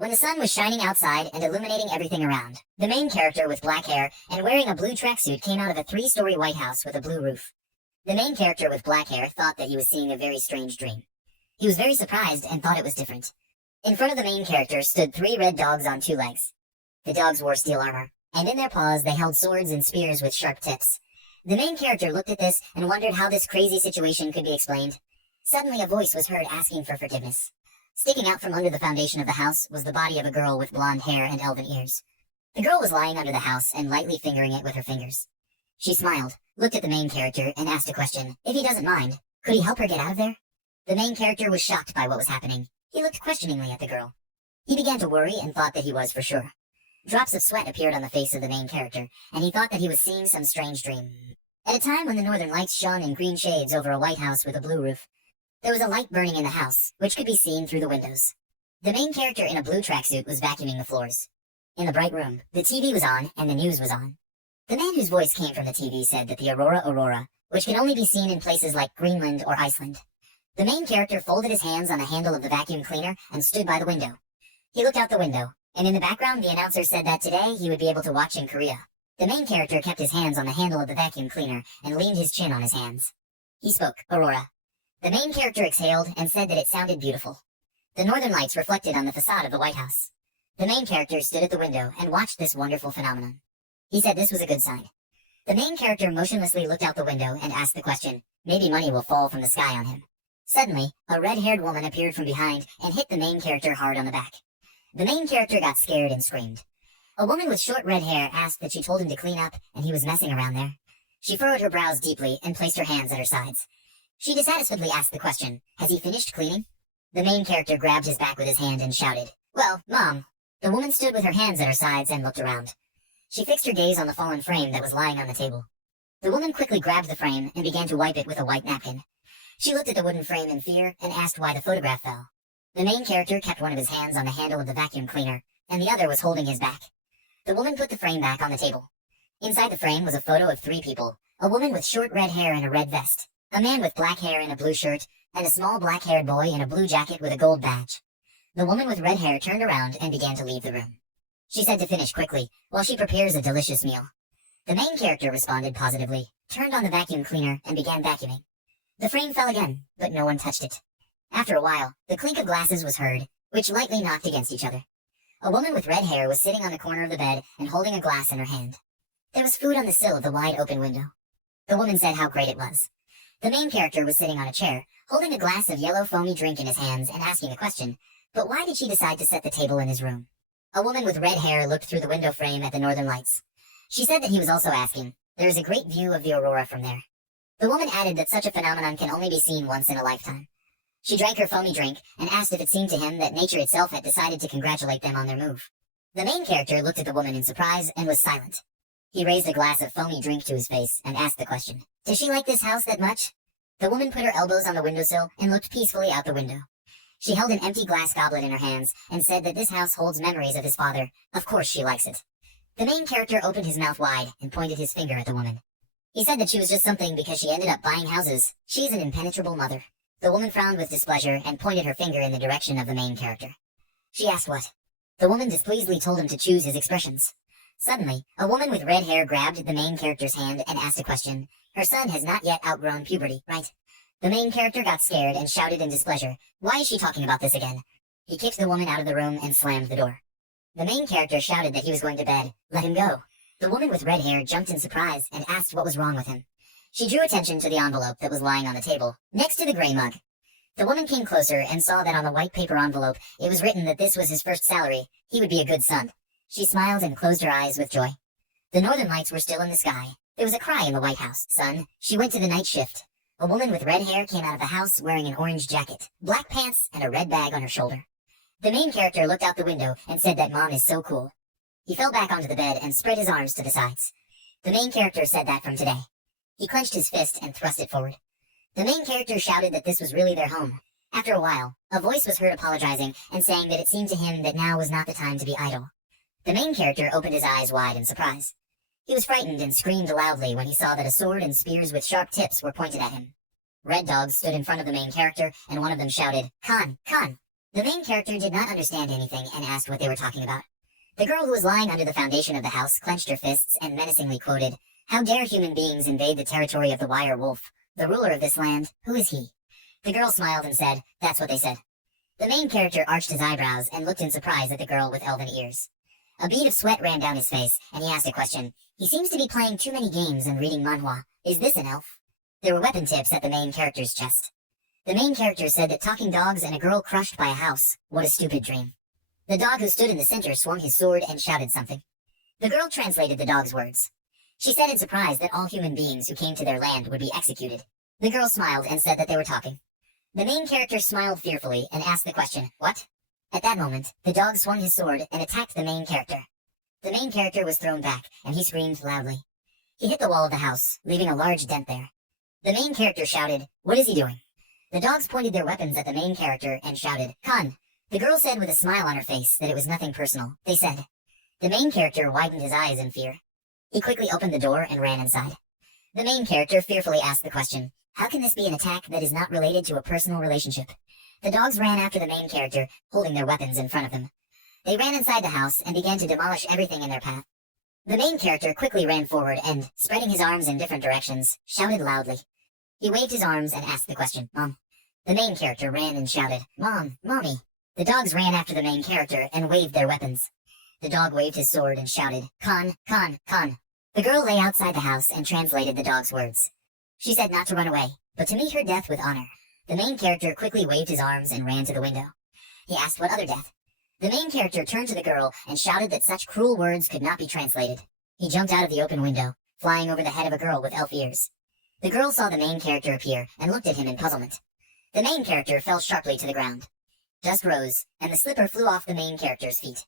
when the sun was shining outside and illuminating everything around. The main character with black hair and wearing a blue tracksuit came out of a 3-story White House with a blue roof. The main character with black hair thought that he was seeing a very strange dream. He was very surprised and thought it was different. In front of the main character stood 3 red dogs on 2 legs. The dogs wore steel armor, and in their paws they held swords and spears with sharp tips. The main character looked at this and wondered how this crazy situation could be explained. Suddenly a voice was heard asking for forgiveness. Sticking out from under the foundation of the house was the body of a girl with blonde hair and elven ears. The girl was lying under the house and lightly fingering it with her fingers. She smiled, looked at the main character, and asked a question. If he doesn't mind, could he help her get out of there? The main character was shocked by what was happening. He looked questioningly at the girl. He began to worry and thought that he was for sure. Drops of sweat appeared on the face of the main character, and he thought that he was seeing some strange dream. At a time when the northern lights shone in green shades over a white house with a blue roof, there was a light burning in the house, which could be seen through the windows. The main character in a blue tracksuit was vacuuming the floors. In the bright room, the TV was on and the news was on. The man whose voice came from the TV said that the aurora, which can only be seen in places like Greenland or Iceland. The main character folded his hands on the handle of the vacuum cleaner and stood by the window. He looked out the window, and in the background the announcer said that today he would be able to watch in Korea. The main character kept his hands on the handle of the vacuum cleaner and leaned his chin on his hands. He spoke, Aurora. The main character exhaled and said that it sounded beautiful. The northern lights reflected on the facade of the White House. The main character stood at the window and watched this wonderful phenomenon. He said this was a good sign. The main character motionlessly looked out the window and asked the question, maybe money will fall from the sky on him. Suddenly, a red-haired woman appeared from behind and hit the main character hard on the back. The main character got scared and screamed. A woman with short red hair asked that she told him to clean up, and he was messing around there. She furrowed her brows deeply and placed her hands at her sides. She dissatisfiedly asked the question, has he finished cleaning? The main character grabbed his back with his hand and shouted, well, Mom. The woman stood with her hands at her sides and looked around. She fixed her gaze on the fallen frame that was lying on the table. The woman quickly grabbed the frame and began to wipe it with a white napkin. She looked at the wooden frame in fear and asked why the photograph fell. The main character kept one of his hands on the handle of the vacuum cleaner, and the other was holding his back. The woman put the frame back on the table. Inside the frame was a photo of 3 people, a woman with short red hair and a red vest, a man with black hair and a blue shirt, and a small black-haired boy in a blue jacket with a gold badge. The woman with red hair turned around and began to leave the room. She said to finish quickly, while she prepares a delicious meal. The main character responded positively, turned on the vacuum cleaner, and began vacuuming. The frame fell again, but no one touched it. After a while, the clink of glasses was heard, which lightly knocked against each other. A woman with red hair was sitting on the corner of the bed and holding a glass in her hand. There was food on the sill of the wide-open window. The woman said how great it was. The main character was sitting on a chair, holding a glass of yellow foamy drink in his hands and asking a question, but why did she decide to set the table in his room? A woman with red hair looked through the window frame at the northern lights. She said that he was also asking, there is a great view of the aurora from there. The woman added that such a phenomenon can only be seen once in a lifetime. She drank her foamy drink and asked if it seemed to him that nature itself had decided to congratulate them on their move. The main character looked at the woman in surprise and was silent. He raised a glass of foamy drink to his face and asked the question, does she like this house that much? The woman put her elbows on the windowsill and looked peacefully out the window. She held an empty glass goblet in her hands and said that this house holds memories of his father. Of course she likes it. The main character opened his mouth wide and pointed his finger at the woman. He said that she was just something because she ended up buying houses. She is an impenetrable mother. The woman frowned with displeasure and pointed her finger in the direction of the main character. She asked what? The woman displeasedly told him to choose his expressions. Suddenly, a woman with red hair grabbed the main character's hand and asked a question. Her son has not yet outgrown puberty, right? The main character got scared and shouted in displeasure, why is she talking about this again? He kicked the woman out of the room and slammed the door. The main character shouted that he was going to bed. Let him go. The woman with red hair jumped in surprise and asked what was wrong with him. She drew attention to the envelope that was lying on the table, next to the gray mug. The woman came closer and saw that on the white paper envelope it was written that this was his first salary, he would be a good son. She smiled and closed her eyes with joy. The northern lights were still in the sky. There was a cry in the White House. Son, she went to the night shift. A woman with red hair came out of the house wearing an orange jacket, black pants, and a red bag on her shoulder. The main character looked out the window and said that Mom is so cool. He fell back onto the bed and spread his arms to the sides. The main character said that from today. He clenched his fist and thrust it forward. The main character shouted that this was really their home. After a while, a voice was heard apologizing and saying that it seemed to him that now was not the time to be idle. The main character opened his eyes wide in surprise. He was frightened and screamed loudly when he saw that a sword and spears with sharp tips were pointed at him. Red dogs stood in front of the main character, and one of them shouted, Khan, Khan! The main character did not understand anything and asked what they were talking about. The girl who was lying under the foundation of the house clenched her fists and menacingly quoted, "How dare human beings invade the territory of the wire wolf, the ruler of this land, who is he?" The girl smiled and said, "That's what they said." The main character arched his eyebrows and looked in surprise at the girl with elven ears. A bead of sweat ran down his face, and he asked a question. "He seems to be playing too many games and reading manhwa. Is this an elf?" There were weapon tips at the main character's chest. The main character said that talking dogs and a girl crushed by a house, what a stupid dream. The dog who stood in the center swung his sword and shouted something. The girl translated the dog's words. She said in surprise that all human beings who came to their land would be executed. The girl smiled and said that they were talking. The main character smiled fearfully and asked the question, "What?" At that moment, the dog swung his sword and attacked the main character. The main character was thrown back, and he screamed loudly. He hit the wall of the house, leaving a large dent there. The main character shouted, "What is he doing?" The dogs pointed their weapons at the main character and shouted, "Khan." The girl said with a smile on her face that it was nothing personal. They said. The main character widened his eyes in fear. He quickly opened the door and ran inside. The main character fearfully asked the question, "How can this be an attack that is not related to a personal relationship?" The dogs ran after the main character, holding their weapons in front of them. They ran inside the house and began to demolish everything in their path. The main character quickly ran forward and, spreading his arms in different directions, shouted loudly. He waved his arms and asked the question, "Mom?" The main character ran and shouted, "Mom, Mommy." The dogs ran after the main character and waved their weapons. The dog waved his sword and shouted, "Khan, Khan, Khan." The girl lay outside the house and translated the dog's words. She said not to run away, but to meet her death with honor. The main character quickly waved his arms and ran to the window. He asked what other death. The main character turned to the girl and shouted that such cruel words could not be translated. He jumped out of the open window, flying over the head of a girl with elf ears. The girl saw the main character appear and looked at him in puzzlement. The main character fell sharply to the ground. Dust rose, and the slipper flew off the main character's feet.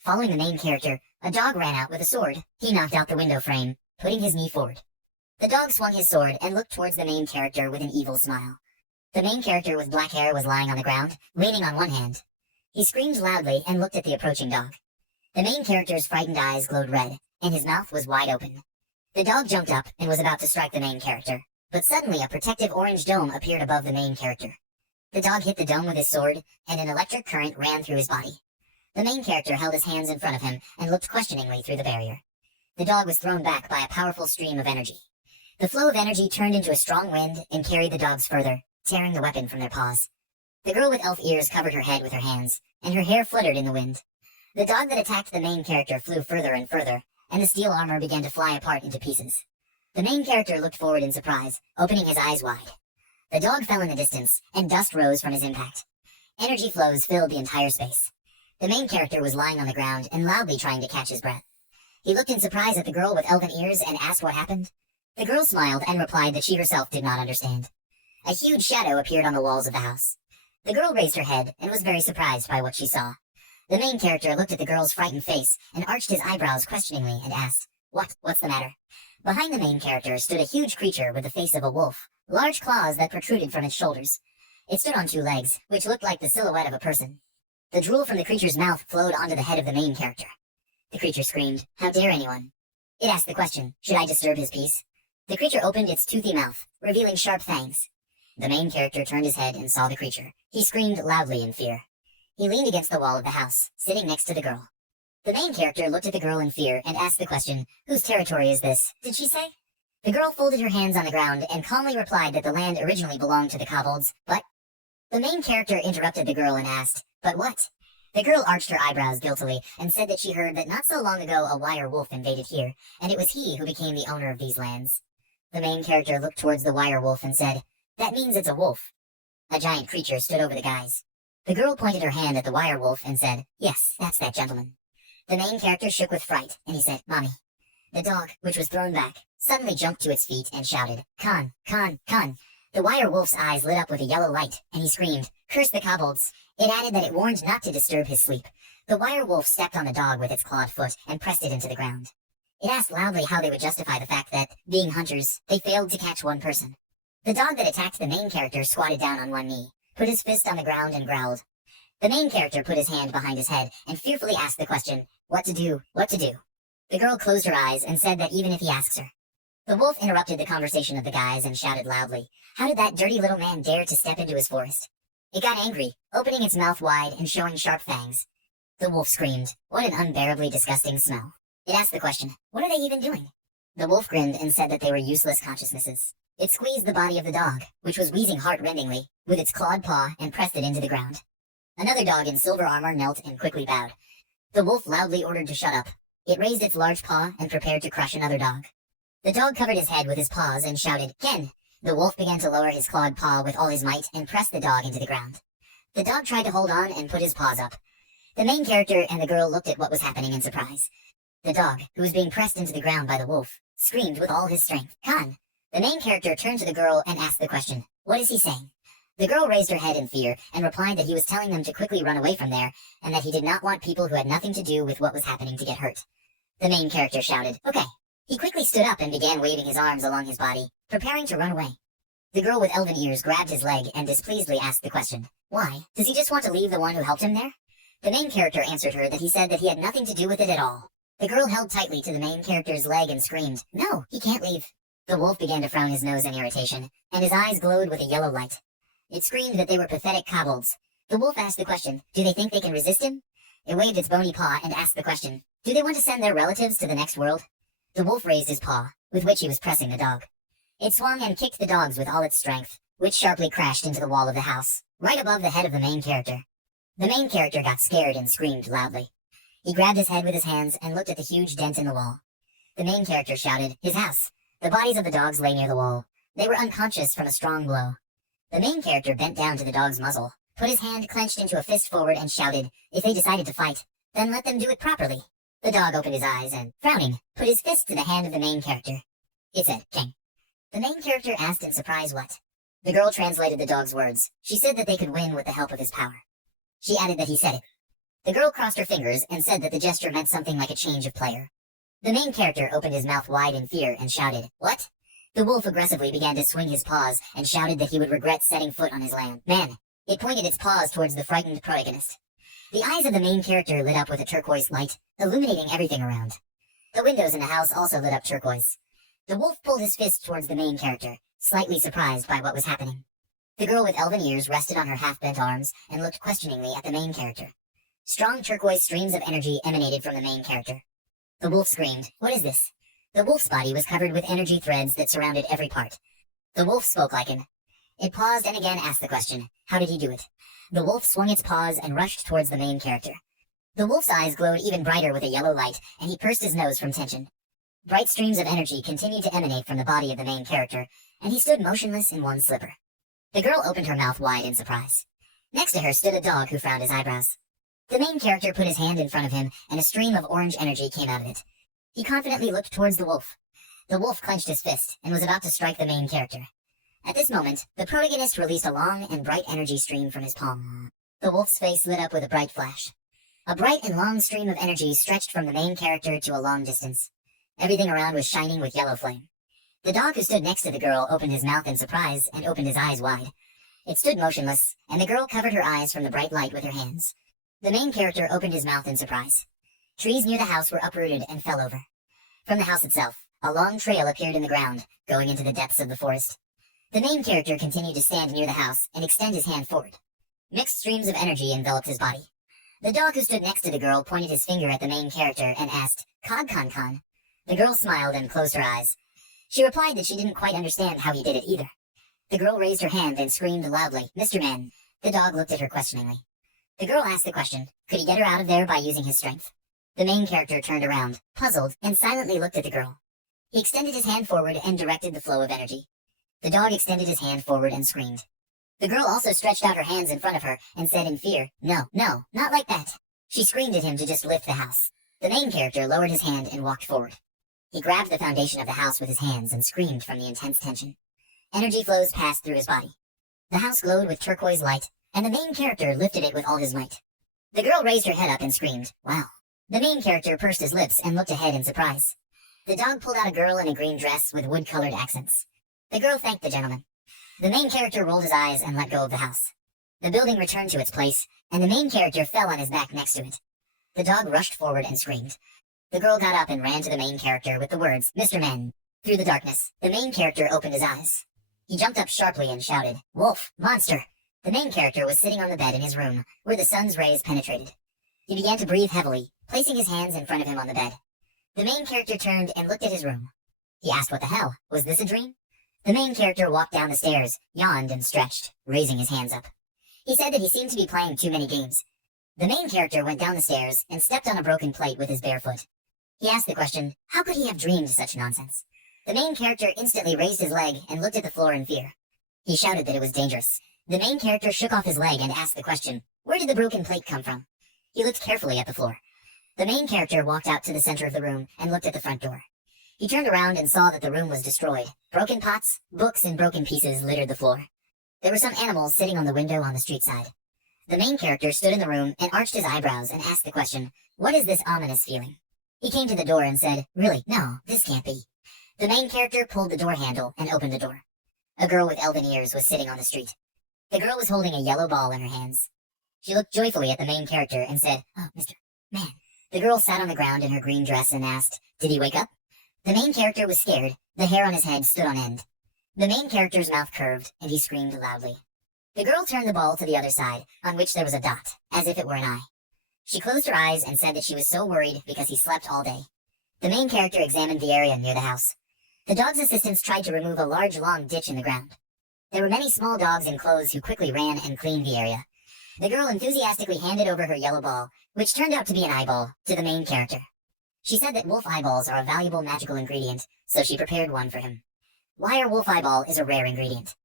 Following the main character, a dog ran out with a sword. He knocked out the window frame, putting his knee forward. The dog swung his sword and looked towards the main character with an evil smile. The main character with black hair was lying on the ground, leaning on one hand. He screamed loudly and looked at the approaching dog. The main character's frightened eyes glowed red, and his mouth was wide open. The dog jumped up and was about to strike the main character, but suddenly a protective orange dome appeared above the main character. The dog hit the dome with his sword, and an electric current ran through his body. The main character held his hands in front of him and looked questioningly through the barrier. The dog was thrown back by a powerful stream of energy. The flow of energy turned into a strong wind and carried the dogs further, tearing the weapon from their paws. The girl with elf ears covered her head with her hands, and her hair fluttered in the wind. The dog that attacked the main character flew further and further, and the steel armor began to fly apart into pieces. The main character looked forward in surprise, opening his eyes wide. The dog fell in the distance, and dust rose from his impact. Energy flows filled the entire space. The main character was lying on the ground and loudly trying to catch his breath. He looked in surprise at the girl with elven ears and asked what happened. The girl smiled and replied that she herself did not understand. A huge shadow appeared on the walls of the house. The girl raised her head and was very surprised by what she saw. The main character looked at the girl's frightened face and arched his eyebrows questioningly and asked, What's the matter?" Behind the main character stood a huge creature with the face of a wolf, large claws that protruded from its shoulders. It stood on two legs, which looked like the silhouette of a person. The drool from the creature's mouth flowed onto the head of the main character. The creature screamed, "How dare anyone?" It asked the question, "Should I disturb his peace?" The creature opened its toothy mouth, revealing sharp fangs. The main character turned his head and saw the creature. He screamed loudly in fear. He leaned against the wall of the house, sitting next to the girl. The main character looked at the girl in fear and asked the question, "Whose territory is this, did she say?" The girl folded her hands on the ground and calmly replied that the land originally belonged to the kobolds, but... The main character interrupted the girl and asked, "But what?" The girl arched her eyebrows guiltily and said that she heard that not so long ago a wire wolf invaded here, and it was he who became the owner of these lands. The main character looked towards the wire wolf and said, "That means it's a wolf." A giant creature stood over the guys. The girl pointed her hand at the wire wolf and said, "Yes, that's that gentleman." The main character shook with fright, and he said, "Mommy." The dog, which was thrown back, suddenly jumped to its feet and shouted, "Khan, Khan, Khan." The wire wolf's eyes lit up with a yellow light, and he screamed, "Curse the kobolds." It added that it warned not to disturb his sleep. The wire wolf stepped on the dog with its clawed foot and pressed it into the ground. It asked loudly how they would justify the fact that, being hunters, they failed to catch one person. The dog that attacked the main character squatted down on one knee, put his fist on the ground and growled. The main character put his hand behind his head and fearfully asked the question, "What to do, what to do?" The girl closed her eyes and said that even if he asks her. The wolf interrupted the conversation of the guys and shouted loudly, "How did that dirty little man dare to step into his forest?" It got angry, opening its mouth wide and showing sharp fangs. The wolf screamed, "What an unbearably disgusting smell." It asked the question, "What are they even doing?" The wolf grinned and said that they were useless consciousnesses. It squeezed the body of the dog, which was wheezing heart-rendingly, with its clawed paw and pressed it into the ground. Another dog in silver armor knelt and quickly bowed. The wolf loudly ordered to shut up. It raised its large paw and prepared to crush another dog. The dog covered his head with his paws and shouted, "Ken!" The wolf began to lower his clawed paw with all his might and pressed the dog into the ground. The dog tried to hold on and put his paws up. The main character and the girl looked at what was happening in surprise. The dog, who was being pressed into the ground by the wolf, screamed with all his strength, "Khan!" The main character turned to the girl and asked the question, "What is he saying?" The girl raised her head in fear and replied that he was telling them to quickly run away from there, and that he did not want people who had nothing to do with what was happening to get hurt. The main character shouted, "Okay." He quickly stood up and began waving his arms along his body, preparing to run away. The girl with elven ears grabbed his leg and displeasedly asked the question, "Why? Does he just want to leave the one who helped him there?" The main character answered her that he said that he had nothing to do with it at all. The girl held tightly to the main character's leg and screamed, "No, he can't leave." The wolf began to frown his nose in irritation, and his eyes glowed with a yellow light. It screamed that they were pathetic kobolds. The wolf asked the question, "Do they think they can resist him?" It waved its bony paw and asked the question, "Do they want to send their relatives to the next world?" The wolf raised his paw, with which he was pressing the dog. It swung and kicked the dogs with all its strength, which sharply crashed into the wall of the house, right above the head of the main character. The main character got scared and screamed loudly. He grabbed his head with his hands and looked at the huge dent in the wall. The main character shouted, "His house!" The bodies of the dogs lay near the wall. They were unconscious from a strong blow. The main character bent down to the dog's muzzle, put his hand clenched into a fist forward and shouted, "If they decided to fight, then let them do it properly." The dog opened his eyes and, frowning, put his fist to the hand of the main character. It said, "King." The main character asked in surprise what. The girl translated the dog's words. She said that they could win with the help of his power. She added that he said it. The girl crossed her fingers and said that the gesture meant something like a change of player. The main character opened his mouth wide in fear and shouted, "What?" The wolf aggressively began to swing his paws and shouted that he would regret setting foot on his land. "Man!" It pointed its paws towards the frightened protagonist. The eyes of the main character lit up with a turquoise light, illuminating everything around. The windows in the house also lit up turquoise. The wolf pulled his fist towards the main character, slightly surprised by what was happening. The girl with elven ears rested on her half-bent arms and looked questioningly at the main character. Strong turquoise streams of energy emanated from the main character. The wolf screamed, "What is this?" The wolf's body was covered with energy threads that surrounded every part. The wolf spoke like him. It paused and again asked the question, "How did he do it?" The wolf swung its paws and rushed towards the main character. The wolf's eyes glowed even brighter with a yellow light, and he pursed his nose from tension. Bright streams of energy continued to emanate from the body of the main character, and he stood motionless in one slipper. The girl opened her mouth wide in surprise. Next to her stood a dog who frowned his eyebrows. The main character put his hand in front of him, and a stream of orange energy came out of it. He confidently looked towards the wolf. The wolf clenched his fist and was about to strike the main character. At this moment, the protagonist released a long and bright energy stream from his palm. The wolf's face lit up with a bright flash. A bright and long stream of energy stretched from the main character to a long distance. Everything around was shining with yellow flame. The dog who stood next to the girl opened his mouth in surprise and opened his eyes wide. It stood motionless, and the girl covered her eyes from the bright light with her hands. The main character opened his mouth in surprise. Trees near the house were uprooted and fell over. From the house itself, a long trail appeared in the ground, going into the depths of the forest. The main character continued to stand near the house and extend his hand forward. Mixed streams of energy enveloped his body. The dog who stood next to the girl pointed his finger at the main character and asked, "Cog con con." The girl smiled and closed her eyes. She replied that she didn't quite understand how he did it either. The girl raised her hand and screamed loudly, "Mr. Man." The dog looked at her questioningly. The girl asked the question, could he get her out of there by using his strength? The main character turned around, puzzled, and silently looked at the girl. He extended his hand forward and directed the flow of energy. The dog extended his hand forward and screamed. The girl also stretched out her hands in front of her and said in fear, "No, no, not like that." She screamed at him to just lift the house. The main character lowered his hand and walked forward. He grabbed the foundation of the house with his hands and screamed from the intense tension. Energy flows passed through his body. The house glowed with turquoise light, and the main character lifted it with all his might. The girl raised her head up and screamed, "Wow." The main character pursed his lips and looked ahead in surprise. The dog pulled out a girl in a green dress with wood-colored accents. The girl thanked the gentleman. The main character rolled his eyes and let go of the house. The building returned to its place, and the main character fell on his back next to it. The dog rushed forward and screamed. The girl got up and ran to the main character with the words, "Mr. Man." Through the darkness, the main character opened his eyes. He jumped up sharply and shouted, "Wolf! Monster!" The main character was sitting on the bed in his room, where the sun's rays penetrated. He began to breathe heavily, placing his hands in front of him on the bed. The main character turned and looked at his room. He asked what the hell, was this a dream? The main character walked down the stairs, yawned and stretched, raising his hands up. He said that he seemed to be playing too many games. The main character went down the stairs and stepped on a broken plate with his bare foot. He asked the question, how could he have dreamed such nonsense? The main character instantly raised his leg and looked at the floor in fear. He shouted that it was dangerous. The main character shook off his leg and asked the question, where did the broken plate come from? He looked carefully at the floor. The main character walked out to the center of the room and looked at the front door. He turned around and saw that the room was destroyed. Broken pots, books, and broken pieces littered the floor. There were some animals sitting on the window on the street side. The main character stood in the room and arched his eyebrows and asked the question, what is this ominous feeling? He came to the door and said, really, no, this can't be. The main character pulled the door handle and opened the door. A girl with elven ears was sitting on the street. The girl was holding a yellow ball in her hands. She looked joyfully at the main character and said, oh, Mr. Man. The girl sat on the ground in her green dress and asked, did he wake up? The main character was scared. The hair on his head stood on end. The main character's mouth curved, and he screamed loudly. The girl turned the ball to the other side, on which there was a dot, as if it were an eye. She closed her eyes and said that she was so worried because he slept all day. The main character examined the area near the house. The dog's assistants tried to remove a large long ditch in the ground. There were many small dogs in clothes who quickly ran and cleaned the area. The girl enthusiastically handed over her yellow ball, which turned out to be an eyeball, to the main character. She said that wolf eyeballs are a valuable magical ingredient, so she prepared one for him. Wire wolf eyeball is a rare ingredient.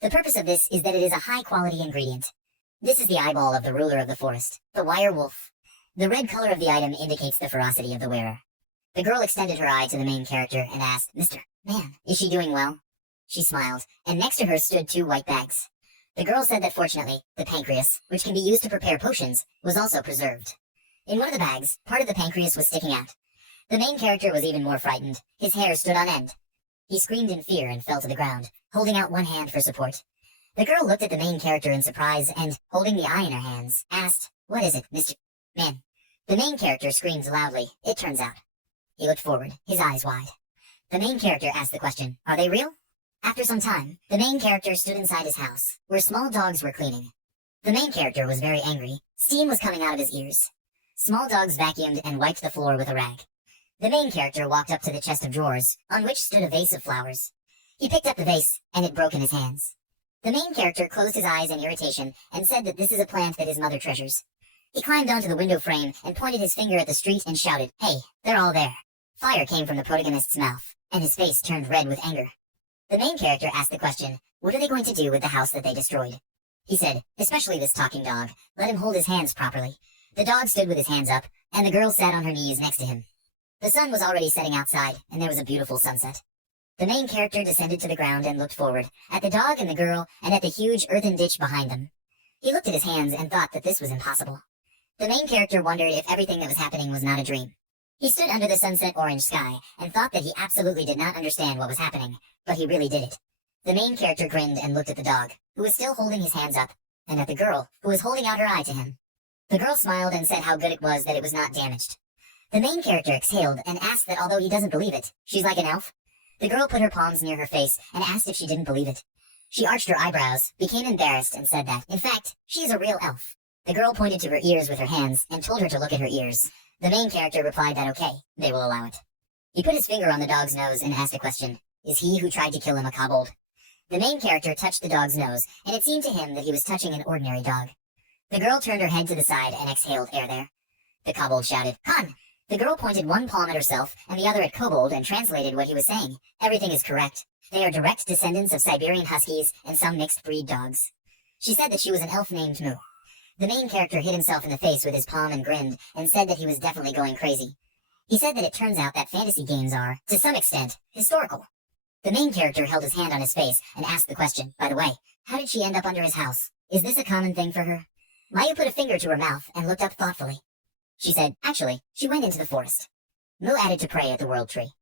The purpose of this is that it is a high-quality ingredient. This is the eyeball of the ruler of the forest, the wire wolf. The red color of the item indicates the ferocity of the wearer. The girl extended her eye to the main character and asked, Mr. Man, is she doing well? She smiled, and next to her stood 2 white bags. The girl said that fortunately, the pancreas, which can be used to prepare potions, was also preserved. In one of the bags, part of the pancreas was sticking out. The main character was even more frightened. His hair stood on end. He screamed in fear and fell to the ground, holding out one hand for support. The girl looked at the main character in surprise and, holding the eye in her hands, asked, what is it, Mr. Man? The main character screamed loudly, it turns out. He looked forward, his eyes wide. The main character asked the question, are they real? After some time, the main character stood inside his house, where small dogs were cleaning. The main character was very angry. Steam was coming out of his ears. Small dogs vacuumed and wiped the floor with a rag. The main character walked up to the chest of drawers, on which stood a vase of flowers. He picked up the vase, and it broke in his hands. The main character closed his eyes in irritation and said that this is a plant that his mother treasures. He climbed onto the window frame and pointed his finger at the street and shouted, hey, they're all there. Fire came from the protagonist's mouth, and his face turned red with anger. The main character asked the question, what are they going to do with the house that they destroyed? He said, especially this talking dog, let him hold his hands properly. The dog stood with his hands up, and the girl sat on her knees next to him. The sun was already setting outside, and there was a beautiful sunset. The main character descended to the ground and looked forward, at the dog and the girl, and at the huge earthen ditch behind them. He looked at his hands and thought that this was impossible. The main character wondered if everything that was happening was not a dream. He stood under the sunset orange sky, and thought that he absolutely did not understand what was happening, but he really did it. The main character grinned and looked at the dog, who was still holding his hands up, and at the girl, who was holding out her eye to him. The girl smiled and said how good it was that it was not damaged. The main character exhaled and asked that although he doesn't believe it, she's like an elf. The girl put her palms near her face and asked if she didn't believe it. She arched her eyebrows, became embarrassed, and said that, in fact, she is a real elf. The girl pointed to her ears with her hands and told her to look at her ears. The main character replied that okay, they will allow it. He put his finger on the dog's nose and asked a question. Is he who tried to kill him a kobold? The main character touched the dog's nose, and it seemed to him that he was touching an ordinary dog. The girl turned her head to the side and exhaled air there. The kobold shouted, Khan! The girl pointed one palm at herself and the other at kobold and translated what he was saying. Everything is correct. They are direct descendants of Siberian huskies and some mixed breed dogs. She said that she was an elf named Mu. The main character hit himself in the face with his palm and grinned, and said that he was definitely going crazy. He said that it turns out that fantasy games are, to some extent, historical. The main character held his hand on his face and asked the question, by the way, how did she end up under his house? Is this a common thing for her? Mayu put a finger to her mouth and looked up thoughtfully. She said, actually, she went into the forest. Mu added to pray at the world tree.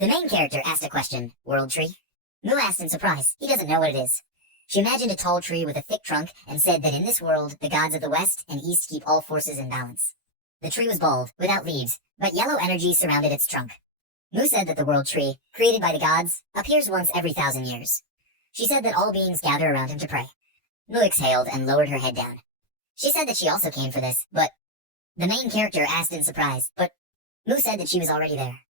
The main character asked a question, world tree? Mu asked in surprise, he doesn't know what it is. She imagined a tall tree with a thick trunk and said that in this world, the gods of the west and east keep all forces in balance. The tree was bald, without leaves, but yellow energy surrounded its trunk. Mu said that the world tree, created by the gods, appears once every 1,000 years. She said that all beings gather around him to pray. Mu exhaled and lowered her head down. She said that she also came for this, but... The main character asked in surprise, but... Mu said that she was already there.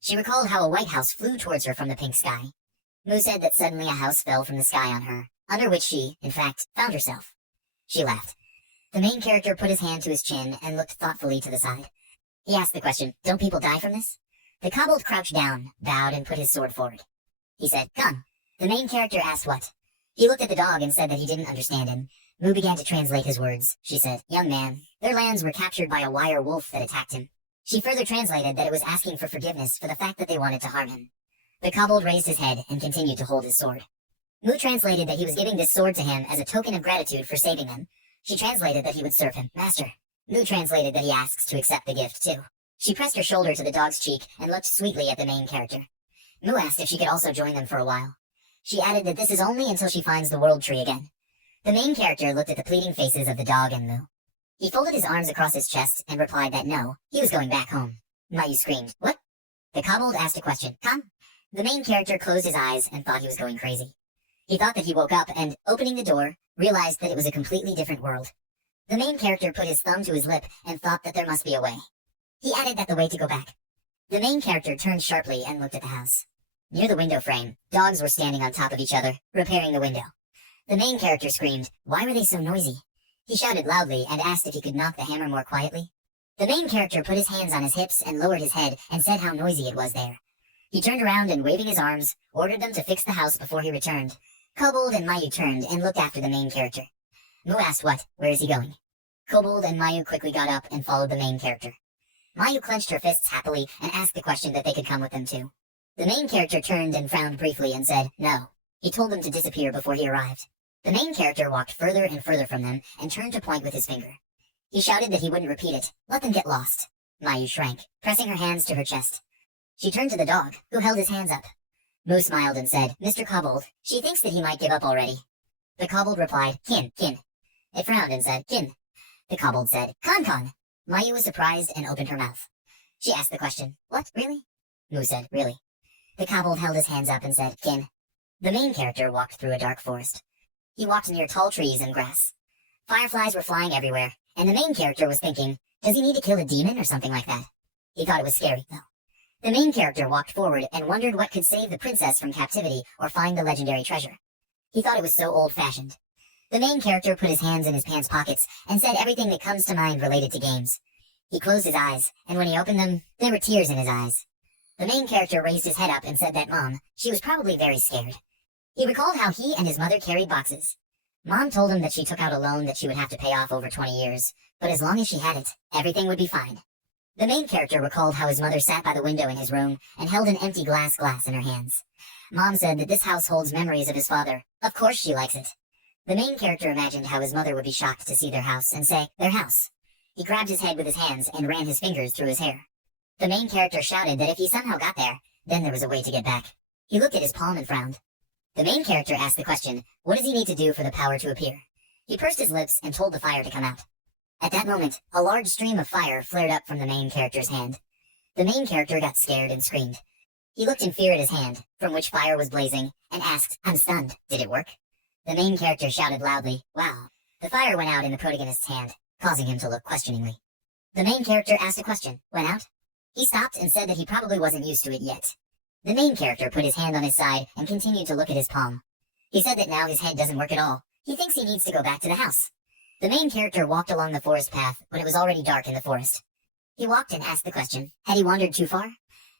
She recalled how a white house flew towards her from the pink sky. Mu said that suddenly a house fell from the sky on her, under which she, in fact, found herself. She laughed. The main character put his hand to his chin and looked thoughtfully to the side. He asked the question, "Don't people die from this?" The kobold crouched down, bowed, and put his sword forward. He said, "Come." The main character asked what. He looked at the dog and said that he didn't understand him. Mu began to translate his words. She said, "Young man, their lands were captured by a wire wolf that attacked him." She further translated that it was asking for forgiveness for the fact that they wanted to harm him. The kobold raised his head and continued to hold his sword. Mu translated that he was giving this sword to him as a token of gratitude for saving them. She translated that he would serve him. Master. Mu translated that he asks to accept the gift too. She pressed her shoulder to the dog's cheek and looked sweetly at the main character. Mu asked if she could also join them for a while. She added that this is only until she finds the world tree again. The main character looked at the pleading faces of the dog and Mu. He folded his arms across his chest and replied that no, he was going back home. Mayu screamed, "What?" The kobold asked a question. "Come?" The main character closed his eyes and thought he was going crazy. He thought that he woke up and, opening the door, realized that it was a completely different world. The main character put his thumb to his lip and thought that there must be a way. He added that the way to go back. The main character turned sharply and looked at the house. Near the window frame, dogs were standing on top of each other, repairing the window. The main character screamed, "Why were they so noisy?" He shouted loudly and asked if he could knock the hammer more quietly. The main character put his hands on his hips and lowered his head and said how noisy it was there. He turned around and, waving his arms, ordered them to fix the house before he returned. Kobold and Mayu turned and looked after the main character. Mu asked what, where is he going? Kobold and Mayu quickly got up and followed the main character. Mayu clenched her fists happily and asked the question that they could come with them too. The main character turned and frowned briefly and said, "No." He told them to disappear before he arrived. The main character walked further and further from them and turned to point with his finger. He shouted that he wouldn't repeat it. Let them get lost. Mayu shrank, pressing her hands to her chest. She turned to the dog, who held his hands up. Mu smiled and said, "Mr. Kobold, she thinks that he might give up already." The kobold replied, "Kin, kin." It frowned and said, "Kin." The kobold said, "Kon kon." Mayu was surprised and opened her mouth. She asked the question, "What, really?" Mu said, "Really." The kobold held his hands up and said, "Kin." The main character walked through a dark forest. He walked near tall trees and grass. Fireflies were flying everywhere, and the main character was thinking, does he need to kill a demon or something like that? He thought it was scary, though. The main character walked forward and wondered what could save the princess from captivity or find the legendary treasure. He thought it was so old-fashioned. The main character put his hands in his pants pockets and said everything that comes to mind related to games. He closed his eyes, and when he opened them, there were tears in his eyes. The main character raised his head up and said that Mom, she was probably very scared. He recalled how he and his mother carried boxes. Mom told him that she took out a loan that she would have to pay off over 20 years, but as long as she had it, everything would be fine. The main character recalled how his mother sat by the window in his room and held an empty glass in her hands. Mom said that this house holds memories of his father. Of course she likes it. The main character imagined how his mother would be shocked to see their house and say, "Their house." He grabbed his head with his hands and ran his fingers through his hair. The main character shouted that if he somehow got there, then there was a way to get back. He looked at his palm and frowned. The main character asked the question, what does he need to do for the power to appear? He pursed his lips and told the fire to come out. At that moment, a large stream of fire flared up from the main character's hand. The main character got scared and screamed. He looked in fear at his hand, from which fire was blazing, and asked, "I'm stunned. Did it work?" The main character shouted loudly, "Wow." The fire went out in the protagonist's hand, causing him to look questioningly. The main character asked a question, went out. He stopped and said that he probably wasn't used to it yet. The main character put his hand on his side and continued to look at his palm. He said that now his head doesn't work at all. He thinks he needs to go back to the house. The main character walked along the forest path when it was already dark in the forest. He walked and asked the question, had he wandered too far?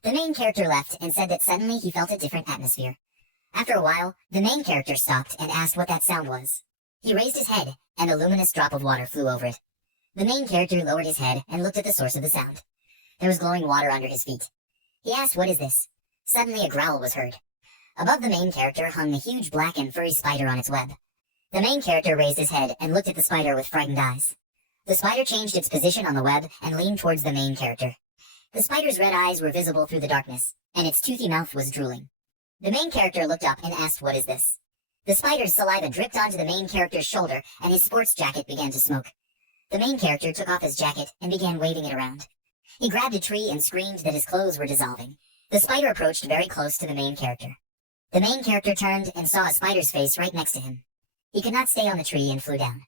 The main character left and said that suddenly he felt a different atmosphere. After a while, the main character stopped and asked what that sound was. He raised his head, and a luminous drop of water flew over it. The main character lowered his head and looked at the source of the sound. There was glowing water under his feet. He asked, "What is this?" Suddenly a growl was heard. Above the main character hung a huge black and furry spider on its web. The main character raised his head and looked at the spider with frightened eyes. The spider changed its position on the web and leaned towards the main character. The spider's red eyes were visible through the darkness, and its toothy mouth was drooling. The main character looked up and asked, "What is this?" The spider's saliva dripped onto the main character's shoulder, and his sports jacket began to smoke. The main character took off his jacket and began waving it around. He grabbed a tree and screamed that his clothes were dissolving. The spider approached very close to the main character. The main character turned and saw a spider's face right next to him. He could not stay on the tree and flew down.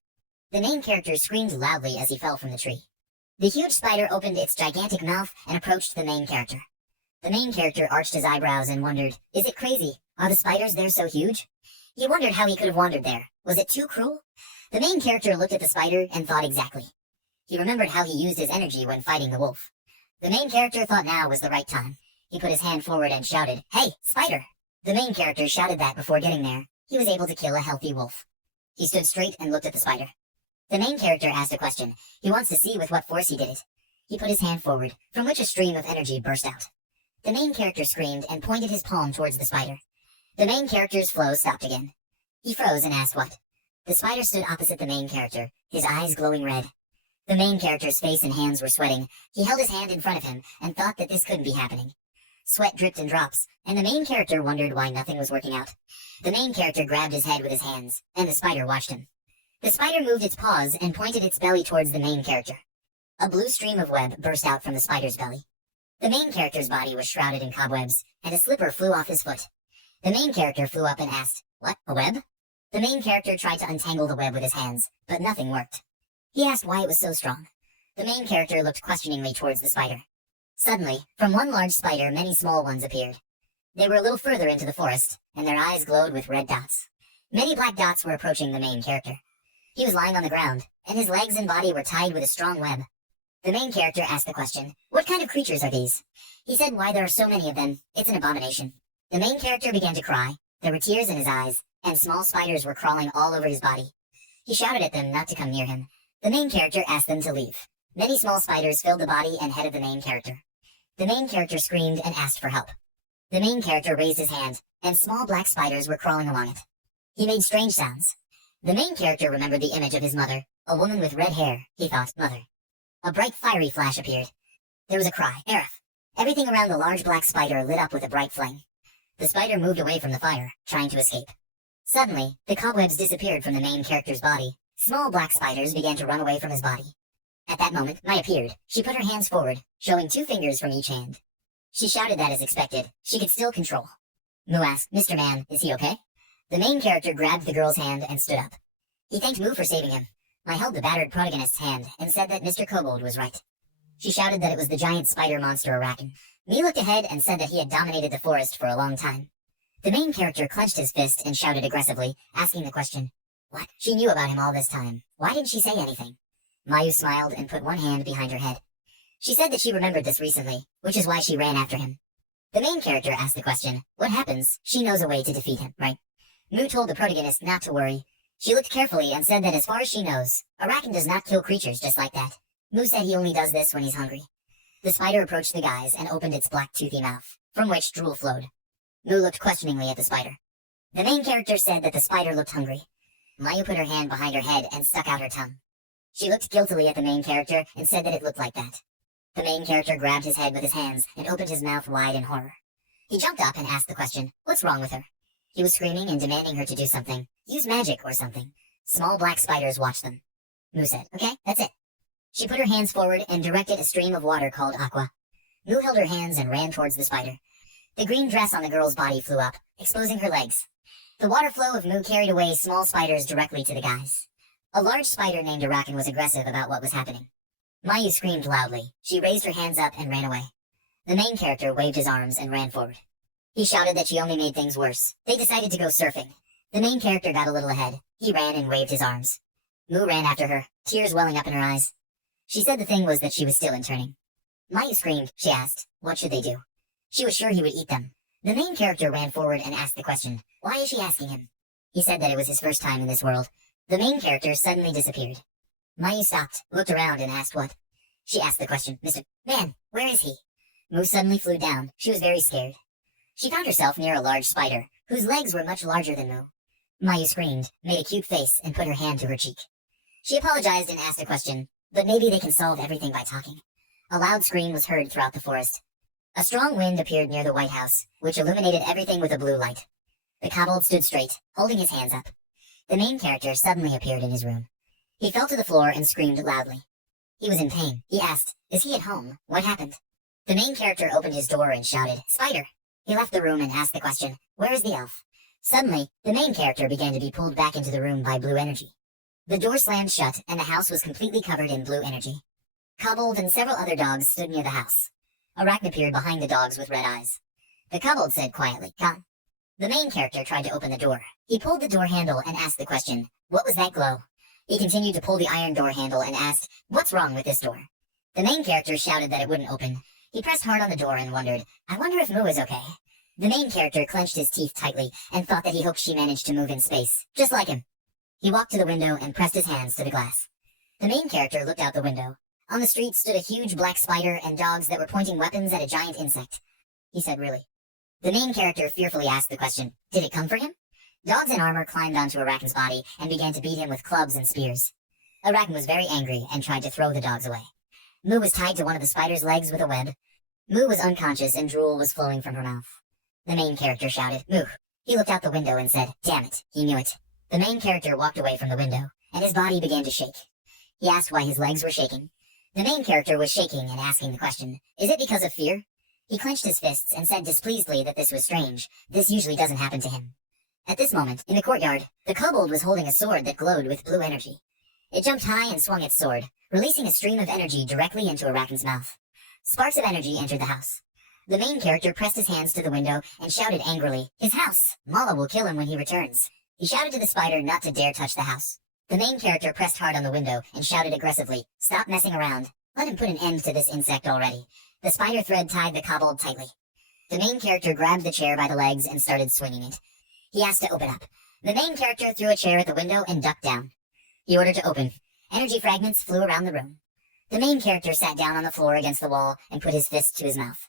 The main character screamed loudly as he fell from the tree. The huge spider opened its gigantic mouth and approached the main character. The main character arched his eyebrows and wondered, is it crazy? Are the spiders there so huge? He wondered how he could have wandered there. Was it too cruel? The main character looked at the spider and thought exactly. He remembered how he used his energy when fighting the wolf. The main character thought now was the right time. He put his hand forward and shouted, "Hey, spider!" The main character shouted that before getting there, he was able to kill a healthy wolf. He stood straight and looked at the spider. The main character asked a question. He wants to see with what force he did it. He put his hand forward, from which a stream of energy burst out. The main character screamed and pointed his palm towards the spider. The main character's flow stopped again. He froze and asked what. The spider stood opposite the main character, his eyes glowing red. The main character's face and hands were sweating. He held his hand in front of him and thought that this couldn't be happening. Sweat dripped in drops, and the main character wondered why nothing was working out. The main character grabbed his head with his hands, and the spider watched him. The spider moved its paws and pointed its belly towards the main character. A blue stream of web burst out from the spider's belly. The main character's body was shrouded in cobwebs, and a slipper flew off his foot. The main character flew up and asked, "What, a web?" The main character tried to untangle the web with his hands, but nothing worked. He asked why it was so strong. The main character looked questioningly towards the spider. Suddenly, from one large spider many small ones appeared. They were a little further into the forest, and their eyes glowed with red dots. Many black dots were approaching the main character. He was lying on the ground, and his legs and body were tied with a strong web. The main character asked the question, "What kind of creatures are these?" He said, "Why there are so many of them, it's an abomination." The main character began to cry. There were tears in his eyes, and small spiders were crawling all over his body. He shouted at them not to come near him. The main character asked them to leave. Many small spiders filled the body and head of the main character. The main character screamed and asked for help. The main character raised his hand, and small black spiders were crawling along it. He made strange sounds. The main character remembered the image of his mother, a woman with red hair. He thought, "Mother." A bright fiery flash appeared. There was a cry, "Aerith!" Everything around the large black spider lit up with a bright flame. The spider moved away from the fire, trying to escape. Suddenly, the cobwebs disappeared from the main character's body. Small black spiders began to run away from his body. At that moment, Mai appeared. She put her hands forward, showing 2 fingers from each hand. She shouted that as expected, she could still control. Mu asked, "Mr. Man, is he okay?" The main character grabbed the girl's hand and stood up. He thanked Mu for saving him. Mai held the battered protagonist's hand and said that Mr. Kobold was right. She shouted that it was the giant spider monster Arakan. Mi looked ahead and said that he had dominated the forest for a long time. The main character clenched his fist and shouted aggressively, asking the question, "What? She knew about him all this time. Why didn't she say anything?" Mayu smiled and put one hand behind her head. She said that she remembered this recently, which is why she ran after him. The main character asked the question, "What happens? She knows a way to defeat him, right?" Mu told the protagonist not to worry. She looked carefully and said that as far as she knows, Arakan does not kill creatures just like that. Mu said he only does this when he's hungry. The spider approached the guys and opened its black toothy mouth, from which drool flowed. Mu looked questioningly at the spider. The main character said that the spider looked hungry. Mayu put her hand behind her head and stuck out her tongue. She looked guiltily at the main character and said that it looked like that. The main character grabbed his head with his hands and opened his mouth wide in horror. He jumped up and asked the question, "What's wrong with her?" He was screaming and demanding her to do something. Use magic or something. Small black spiders watched them. Mu said, "Okay, that's it." She put her hands forward and directed a stream of water called aqua. Mu held her hands and ran towards the spider. The green dress on the girl's body flew up, exposing her legs. The water flow of Mu carried away small spiders directly to the guys. A large spider named Arakan was aggressive about what was happening. Mayu screamed loudly. She raised her hands up and ran away. The main character waved his arms and ran forward. He shouted that she only made things worse. They decided to go surfing. The main character got a little ahead. He ran and waved his arms. Mu ran after her, tears welling up in her eyes. She said the thing was that she was still interning. Mayu screamed. She asked, "What should they do?" She was sure he would eat them. The main character ran forward and asked the question, "Why is she asking him?" He said that it was his first time in this world. The main character suddenly disappeared. Mayu stopped, looked around and asked what. She asked the question, "Mr. Man, where is he?" Mu suddenly flew down. She was very scared. She found herself near a large spider, whose legs were much larger than Mu. Mayu screamed, made a cute face, and put her hand to her cheek. She apologized and asked a question, "But maybe they can solve everything by talking." A loud scream was heard throughout the forest. A strong wind appeared near the White House, which illuminated everything with a blue light. The kobold stood straight, holding his hands up. The main character suddenly appeared in his room. He fell to the floor and screamed loudly. He was in pain. He asked, "Is he at home? What happened?" The main character opened his door and shouted, "Spider!" He left the room and asked the question, "Where is the elf?" Suddenly, the main character began to be pulled back into the room by blue energy. The door slammed shut, and the house was completely covered in blue energy. Kobold and several other dogs stood near the house. Arachne appeared behind the dogs with red eyes. The kobold said quietly, "Come." The main character tried to open the door. He pulled the door handle and asked the question, "What was that glow?" He continued to pull the iron door handle and asked, "What's wrong with this door?" The main character shouted that it wouldn't open. He pressed hard on the door and wondered, "I wonder if Moo is okay." The main character clenched his teeth tightly and thought that he hoped she managed to move in space, just like him. He walked to the window and pressed his hands to the glass. The main character looked out the window. On the street stood a huge black spider and dogs that were pointing weapons at a giant insect. He said, "Really?" The main character fearfully asked the question, "Did it come for him?" Dogs in armor climbed onto Arachne's body and began to beat him with clubs and spears. Arachne was very angry and tried to throw the dogs away. Moo was tied to one of the spider's legs with a web. Moo was unconscious and drool was flowing from her mouth. The main character shouted, "Moo." He looked out the window and said, "Damn it," he knew it. The main character walked away from the window, and his body began to shake. He asked why his legs were shaking. The main character was shaking and asking the question, "Is it because of fear?" He clenched his fists and said displeasedly that this was strange. This usually doesn't happen to him. At this moment, in the courtyard, the kobold was holding a sword that glowed with blue energy. It jumped high and swung its sword, releasing a stream of energy directly into Arachne's mouth. Sparks of energy entered the house. The main character pressed his hands to the window and shouted angrily, "His house! Mala will kill him when he returns." He shouted to the spider not to dare touch the house. The main character pressed hard on the window and shouted aggressively, "Stop messing around. Let him put an end to this insect already." The spider thread tied the kobold tightly. The main character grabbed the chair by the legs and started swinging it. He asked to open up. The main character threw a chair at the window and ducked down. He ordered to open. Energy fragments flew around the room. The main character sat down on the floor against the wall and put his fist to his mouth.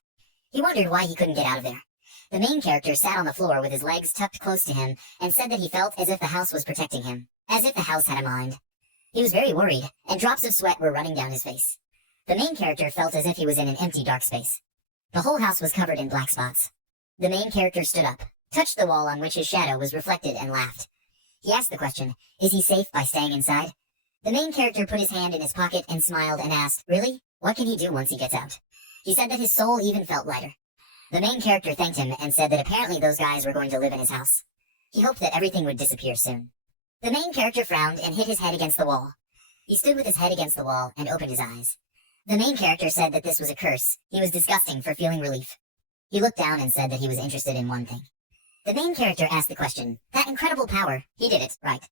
He wondered why he couldn't get out of there. The main character sat on the floor with his legs tucked close to him and said that he felt as if the house was protecting him, as if the house had a mind. He was very worried, and drops of sweat were running down his face. The main character felt as if he was in an empty dark space. The whole house was covered in black spots. The main character stood up, touched the wall on which his shadow was reflected and laughed. He asked the question, "Is he safe by staying inside?" The main character put his hand in his pocket and smiled and asked, "Really? What can he do once he gets out?" He said that his soul even felt lighter. The main character thanked him and said that apparently those guys were going to live in his house. He hoped that everything would disappear soon. The main character frowned and hit his head against the wall. He stood with his head against the wall and opened his eyes. The main character said that this was a curse. He was disgusting for feeling relief. He looked down and said that he was interested in one thing. The main character asked the question, "That incredible power, he did it, right?"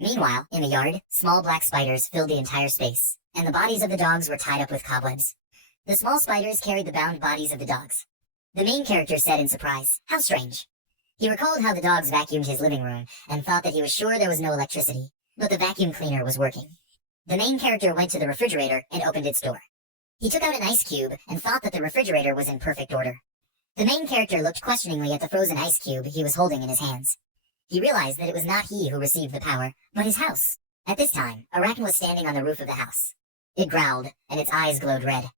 Meanwhile, in the yard, small black spiders filled the entire space, and the bodies of the dogs were tied up with cobwebs. The small spiders carried the bound bodies of the dogs. The main character said in surprise, "How strange." He recalled how the dogs vacuumed his living room and thought that he was sure there was no electricity, but the vacuum cleaner was working. The main character went to the refrigerator and opened its door. He took out an ice cube and thought that the refrigerator was in perfect order. The main character looked questioningly at the frozen ice cube he was holding in his hands. He realized that it was not he who received the power, but his house. At this time, Arachne was standing on the roof of the house. It growled, and its eyes glowed red.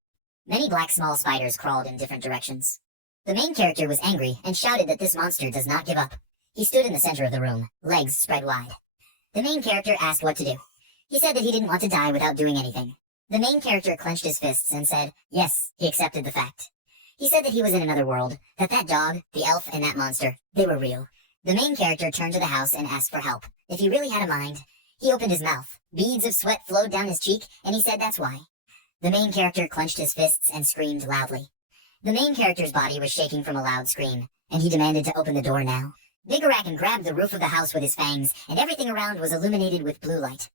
Many black small spiders crawled in different directions. The main character was angry and shouted that this monster does not give up. He stood in the center of the room, legs spread wide. The main character asked what to do. He said that he didn't want to die without doing anything. The main character clenched his fists and said, yes, he accepted the fact. He said that he was in another world, that dog, the elf, and that monster, they were real. The main character turned to the house and asked for help. If he really had a mind. He opened his mouth. Beads of sweat flowed down his cheek, and he said that's why. The main character clenched his fists and screamed loudly. The main character's body was shaking from a loud scream, and he demanded to open the door now. Big Arachne grabbed the roof of the house with his fangs, and everything around was illuminated with blue light.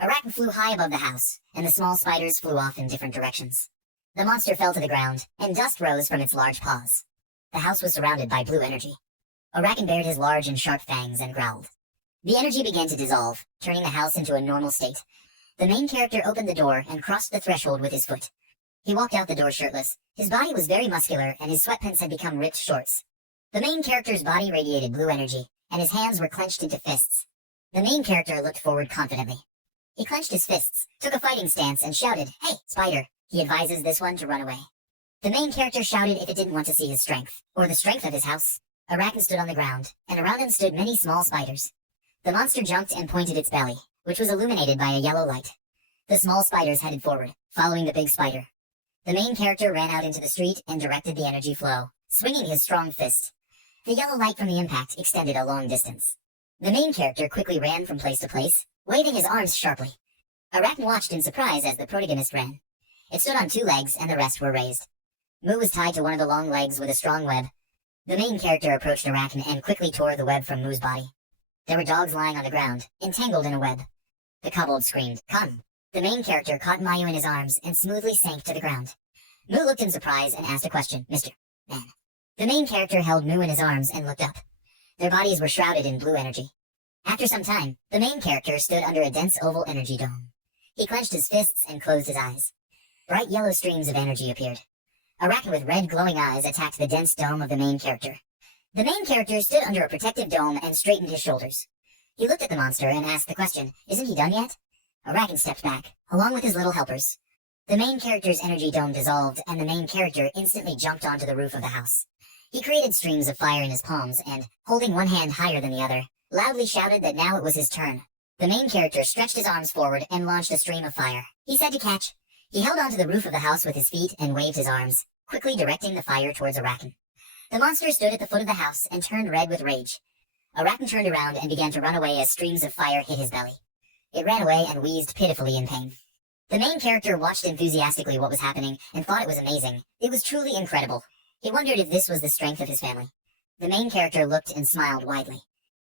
Arachne flew high above the house, and the small spiders flew off in different directions. The monster fell to the ground, and dust rose from its large paws. The house was surrounded by blue energy. Arachne bared his large and sharp fangs and growled. The energy began to dissolve, turning the house into a normal state. The main character opened the door and crossed the threshold with his foot. He walked out the door shirtless. His body was very muscular, and his sweatpants had become ripped shorts. The main character's body radiated blue energy, and his hands were clenched into fists. The main character looked forward confidently. He clenched his fists, took a fighting stance, and shouted, "Hey, spider!" He advises this one to run away. The main character shouted if it didn't want to see his strength, or the strength of his house. Arachne stood on the ground, and around him stood many small spiders. The monster jumped and pointed its belly, which was illuminated by a yellow light. The small spiders headed forward, following the big spider. The main character ran out into the street and directed the energy flow, swinging his strong fist. The yellow light from the impact extended a long distance. The main character quickly ran from place to place, waving his arms sharply. Arachne watched in surprise as the protagonist ran. It stood on 2 legs and the rest were raised. Mu was tied to one of the long legs with a strong web. The main character approached Arachne and quickly tore the web from Mu's body. There were dogs lying on the ground, entangled in a web. The kobold screamed, "Come!" The main character caught Mayu in his arms and smoothly sank to the ground. Mu looked in surprise and asked a question, "Mr. Man." The main character held Mu in his arms and looked up. Their bodies were shrouded in blue energy. After some time, the main character stood under a dense oval energy dome. He clenched his fists and closed his eyes. Bright yellow streams of energy appeared. Arachne with red glowing eyes attacked the dense dome of the main character. The main character stood under a protective dome and straightened his shoulders. He looked at the monster and asked the question, "Isn't he done yet?" Arachne stepped back, along with his little helpers. The main character's energy dome dissolved and the main character instantly jumped onto the roof of the house. He created streams of fire in his palms and, holding one hand higher than the other, loudly shouted that now it was his turn. The main character stretched his arms forward and launched a stream of fire. He said to catch. He held onto the roof of the house with his feet and waved his arms, quickly directing the fire towards Arachne. The monster stood at the foot of the house and turned red with rage. Arachne turned around and began to run away as streams of fire hit his belly. It ran away and wheezed pitifully in pain. The main character watched enthusiastically what was happening and thought it was amazing. It was truly incredible. He wondered if this was the strength of his family. The main character looked and smiled widely.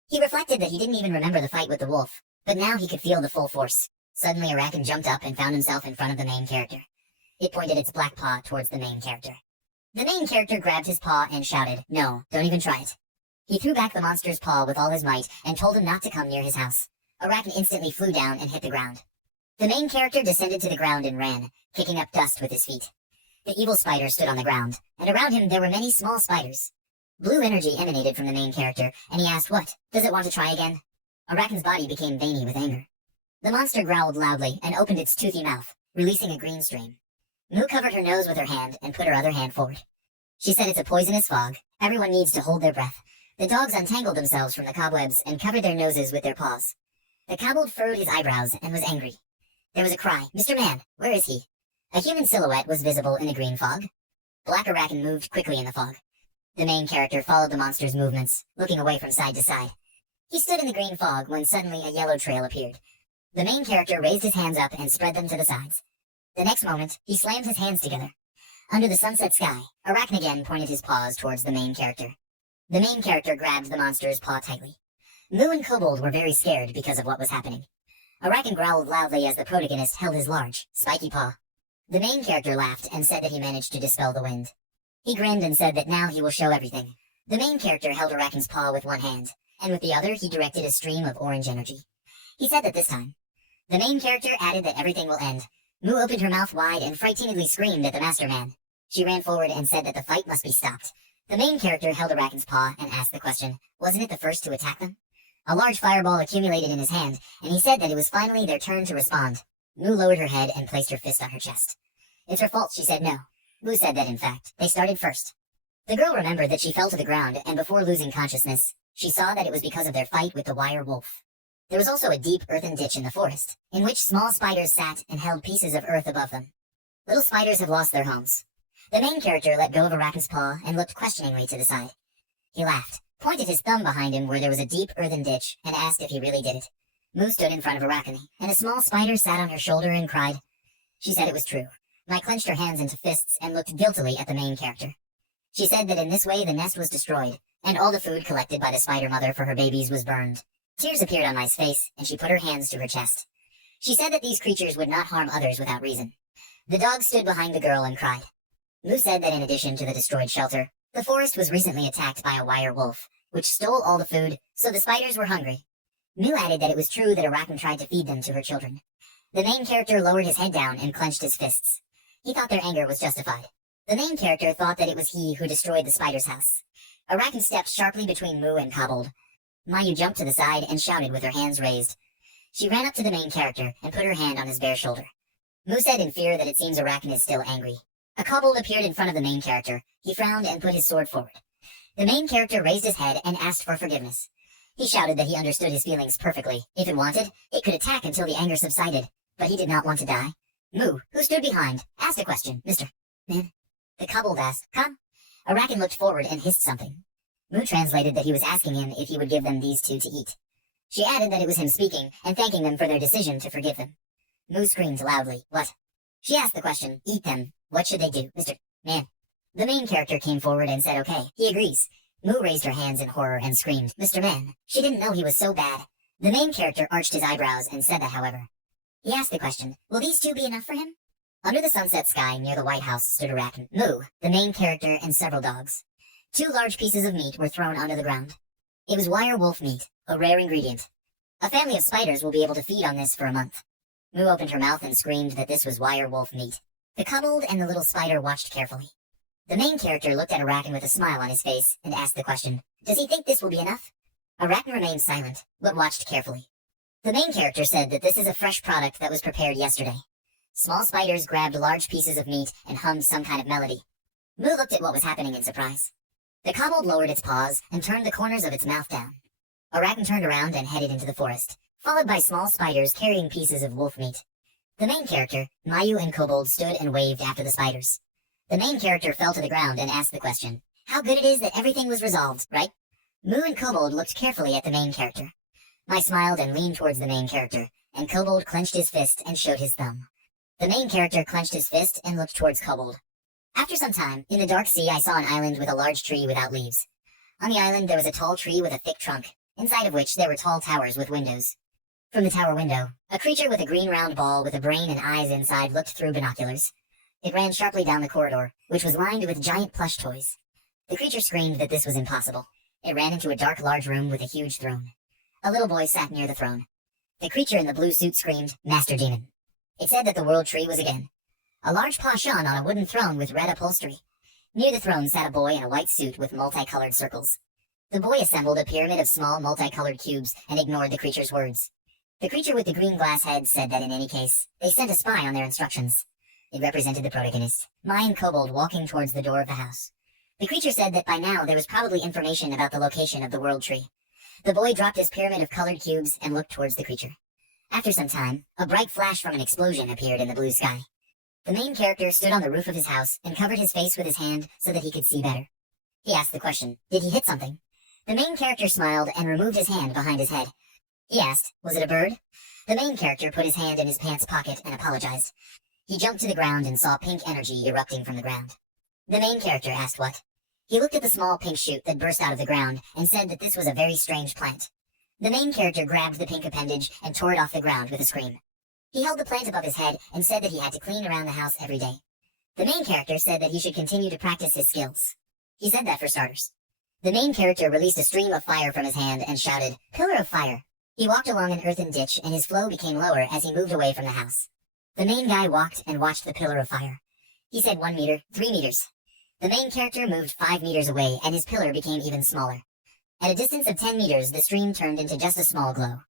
He reflected that he didn't even remember the fight with the wolf, but now he could feel the full force. Suddenly Arachne jumped up and found himself in front of the main character. It pointed its black paw towards the main character. The main character grabbed his paw and shouted, "No, don't even try it." He threw back the monster's paw with all his might and told him not to come near his house. Arachne instantly flew down and hit the ground. The main character descended to the ground and ran, kicking up dust with his feet. The evil spider stood on the ground, and around him there were many small spiders. Blue energy emanated from the main character, and he asked, "What? Does it want to try again?" Arachne's body became veiny with anger. The monster growled loudly and opened its toothy mouth, releasing a green stream. Mu covered her nose with her hand and put her other hand forward. She said, "It's a poisonous fog. Everyone needs to hold their breath." The dogs untangled themselves from the cobwebs and covered their noses with their paws. The kobold furrowed his eyebrows and was angry. There was a cry, "Mr. Man, where is he?" A human silhouette was visible in the green fog. Black Arachne moved quickly in the fog. The main character followed the monster's movements, looking away from side to side. He stood in the green fog when suddenly a yellow trail appeared. The main character raised his hands up and spread them to the sides. The next moment, he slammed his hands together. Under the sunset sky, Arachne again pointed his paws towards the main character. The main character grabbed the monster's paw tightly. Mu and Kobold were very scared because of what was happening. Arachne growled loudly as the protagonist held his large, spiky paw. The main character laughed and said that he managed to dispel the wind. He grinned and said that now he will show everything. The main character held Arachne's paw with one hand, and with the other he directed a stream of orange energy. He said that this time. The main character added that everything will end. Mu opened her mouth wide and frighteningly screamed at the master man. She ran forward and said that the fight must be stopped. The main character held Arachne's paw and asked the question, wasn't it the first to attack them? A large fireball accumulated in his hand, and he said that it was finally their turn to respond. Mu lowered her head and placed her fist on her chest. It's her fault, she said no. Mu said that in fact, they started first. The girl remembered that she fell to the ground, and before losing consciousness, she saw that it was because of their fight with the wire wolf. There was also a deep earthen ditch in the forest, in which small spiders sat and held pieces of earth above them. Little spiders have lost their homes. The main character let go of Arachne's paw and looked questioningly to the side. He laughed, pointed his thumb behind him where there was a deep earthen ditch, and asked if he really did it. Mu stood in front of Arachne, and a small spider sat on her shoulder and cried. She said it was true. Mai clenched her hands into fists and looked guiltily at the main character. She said that in this way the nest was destroyed, and all the food collected by the spider mother for her babies was burned. Tears appeared on Mai's face, and she put her hands to her chest. She said that these creatures would not harm others without reason. The dog stood behind the girl and cried. Mu said that in addition to the destroyed shelter, the forest was recently attacked by a wire wolf, which stole all the food, so the spiders were hungry. Mu added that it was true that Arachne tried to feed them to her children. The main character lowered his head down and clenched his fists. He thought their anger was justified. The main character thought that it was he who destroyed the spider's house. Arachne stepped sharply between Mu and Kobold. Mayu jumped to the side and shouted with her hands raised. She ran up to the main character and put her hand on his bare shoulder. Mu said in fear that it seems Arachne is still angry. A kobold appeared in front of the main character. He frowned and put his sword forward. The main character raised his head and asked for forgiveness. He shouted that he understood his feelings perfectly. If it wanted, it could attack until the anger subsided, but he did not want to die. Mu, who stood behind, asked a question. Mr. Man? The kobold asked, come? Arachne looked forward and hissed something. Moo translated that he was asking him if he would give them these two to eat. She added that it was him speaking and thanking them for their decision to forgive them. Moo screamed loudly, "What?" She asked the question, "Eat them. What should they do, Mr. Man?" The main character came forward and said okay, he agrees. Moo raised her hands in horror and screamed, "Mr. Man." She didn't know he was so bad. The main character arched his eyebrows and said that however. He asked the question, "Will these two be enough for him?" Under the sunset sky near the White House stood a raccoon, Moo, the main character, and several dogs. 2 large pieces of meat were thrown onto the ground. It was wire wolf meat, a rare ingredient. A family of spiders will be able to feed on this for a month. Moo opened her mouth and screamed that this was wire wolf meat. The kobold and the little spider watched carefully. The main character looked at a raccoon with a smile on his face and asked the question, "Does he think this will be enough?" A raccoon remained silent, but watched carefully. The main character said that this is a fresh product that was prepared yesterday. Small spiders grabbed large pieces of meat and hummed some kind of melody. Moo looked at what was happening in surprise. The kobold lowered its paws and turned the corners of its mouth down. A raccoon turned around and headed into the forest, followed by small spiders carrying pieces of wolf meat. The main character, Mayu and Kobold stood and waved after the spiders. The main character fell to the ground and asked the question, "How good it is that everything was resolved, right?" Moo and Kobold looked carefully at the main character. Mai smiled and leaned towards the main character, and Kobold clenched his fist and showed his thumb. The main character clenched his fist and looked towards Kobold. After some time, in the dark sea I saw an island with a large tree without leaves. On the island there was a tall tree with a thick trunk, inside of which there were tall towers with windows. From the tower window, a creature with a green round ball with a brain and eyes inside looked through binoculars. It ran sharply down the corridor, which was lined with giant plush toys. The creature screamed that this was impossible. It ran into a dark large room with a huge throne. A little boy sat near the throne. The creature in the blue suit screamed, "Master Demon." It said that the world tree was again. A large paw shone on a wooden throne with red upholstery. Near the throne sat a boy in a white suit with multicolored circles. The boy assembled a pyramid of small multicolored cubes and ignored the creature's words. The creature with the green glass head said that in any case, they sent a spy on their instructions. It represented the protagonist, Mai and Kobold walking towards the door of the house. The creature said that by now there was probably information about the location of the world tree. The boy dropped his pyramid of colored cubes and looked towards the creature. After some time, a bright flash from an explosion appeared in the blue sky. The main character stood on the roof of his house and covered his face with his hand so that he could see better. He asked the question, "Did he hit something?" The main character smiled and removed his hand behind his head. He asked, "Was it a bird?" The main character put his hand in his pants pocket and apologized. He jumped to the ground and saw pink energy erupting from the ground. The main character asked what. He looked at the small pink shoot that burst out of the ground and said that this was a very strange plant. The main character grabbed the pink appendage and tore it off the ground with a scream. He held the plant above his head and said that he had to clean around the house every day. The main character said that he should continue to practice his skills. He said that for starters. The main character released a stream of fire from his hand and shouted, "Pillar of fire." He walked along an earthen ditch and his flow became lower as he moved away from the house. The main guy walked and watched the pillar of fire. He said 1 meter, 3 meters. The main character moved 5 meters away and his pillar became even smaller. At a distance of 10 meters, the stream turned into just a small glow.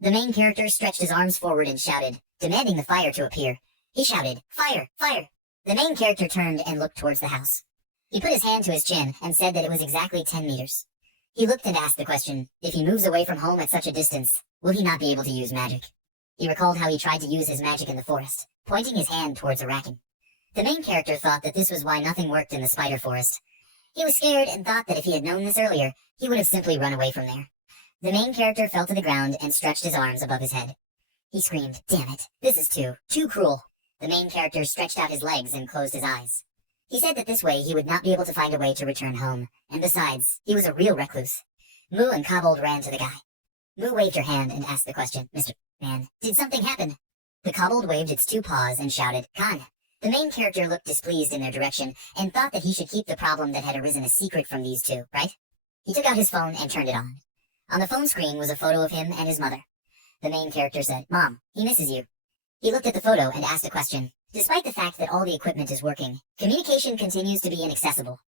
The main character stretched his arms forward and shouted, demanding the fire to appear. He shouted, "Fire! Fire!" The main character turned and looked towards the house. He put his hand to his chin and said that it was exactly 10 meters. He looked and asked the question, if he moves away from home at such a distance, will he not be able to use magic? He recalled how he tried to use his magic in the forest, pointing his hand towards a raccoon. The main character thought that this was why nothing worked in the spider forest. He was scared and thought that if he had known this earlier, he would have simply run away from there. The main character fell to the ground and stretched his arms above his head. He screamed, "Damn it, this is too cruel." The main character stretched out his legs and closed his eyes. He said that this way he would not be able to find a way to return home, and besides, he was a real recluse. Moo and Kobold ran to the guy. Moo waved her hand and asked the question, "Mr. Man, did something happen?" The kobold waved its 2 paws and shouted, "Khan." The main character looked displeased in their direction and thought that he should keep the problem that had arisen a secret from these two, right? He took out his phone and turned it on. On the phone screen was a photo of him and his mother. The main character said, "Mom, he misses you." He looked at the photo and asked a question. Despite the fact that all the equipment is working, communication continues to be inaccessible.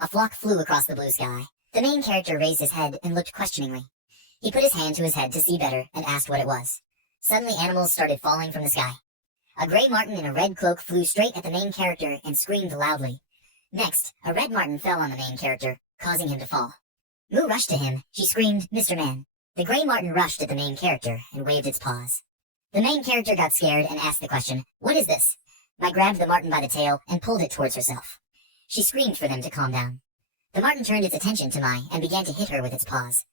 A flock flew across the blue sky. The main character raised his head and looked questioningly. He put his hand to his head to see better and asked what it was. Suddenly animals started falling from the sky. A gray marten in a red cloak flew straight at the main character and screamed loudly. Next, a red marten fell on the main character, causing him to fall. Moo rushed to him. She screamed, "Mr. Man." The gray marten rushed at the main character and waved its paws. The main character got scared and asked the question, "What is this?" Mai grabbed the marten by the tail and pulled it towards herself. She screamed for them to calm down. The marten turned its attention to Mai and began to hit her with its paws.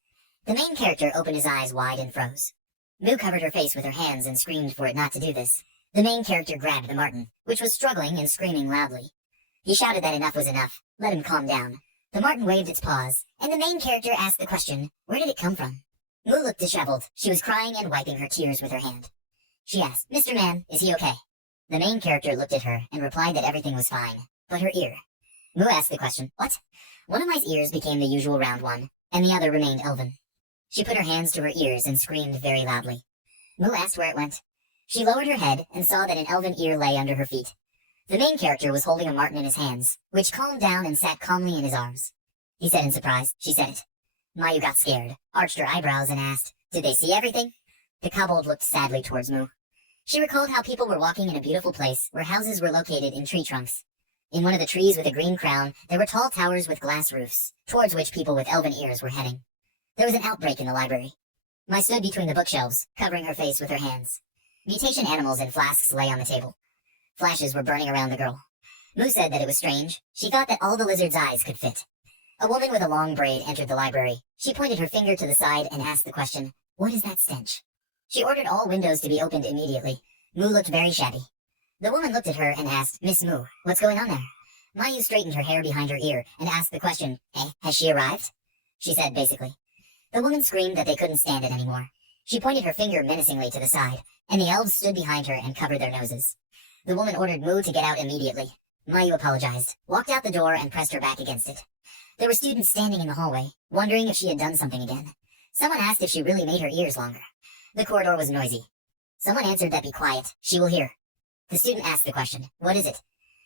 The main character opened his eyes wide and froze. Mu covered her face with her hands and screamed for it not to do this. The main character grabbed the marten, which was struggling and screaming loudly. He shouted that enough was enough, let him calm down. The marten waved its paws, and the main character asked the question, where did it come from? Mu looked disheveled. She was crying and wiping her tears with her hand. She asked, Mr. Man, is he okay? The main character looked at her and replied that everything was fine, but her ear. Mu asked the question, what? One of Mai's ears became the usual round one, and the other remained elven. She put her hands to her ears and screamed very loudly. Mu asked where it went. She lowered her head and saw that an elven ear lay under her feet. The main character was holding a marten in his hands, which calmed down and sat calmly in his arms. He said in surprise, she said it. Mayu got scared, arched her eyebrows and asked, did they see everything? The kobold looked sadly towards Mu. She recalled how people were walking in a beautiful place where houses were located in tree trunks. In one of the trees with a green crown, there were tall towers with glass roofs, towards which people with elven ears were heading. There was an outbreak in the library. Mai stood between the bookshelves, covering her face with her hands. Mutation animals in flasks lay on the table. Flashes were burning around the girl. Mu said that it was strange. She thought that all the lizard's eyes could fit. A woman with a long braid entered the library. She pointed her finger to the side and asked the question, what is that stench? She ordered all windows to be opened immediately. Mu looked very shabby. The woman looked at her and asked, Miss Mu, what's going on there? Mayu straightened her hair behind her ear and asked the question, has she arrived? She said basically. The woman screamed that they couldn't stand it anymore. She pointed her finger menacingly to the side, and the elves stood behind her and covered their noses. The woman ordered Mu to get out immediately. Mayu apologized, walked out the door and pressed her back against it. There were students standing in the hallway, wondering if she had done something again. Someone asked if she really made her ears longer. The corridor was noisy. Someone answered that be quiet, she will hear. The student asked the question, what is it?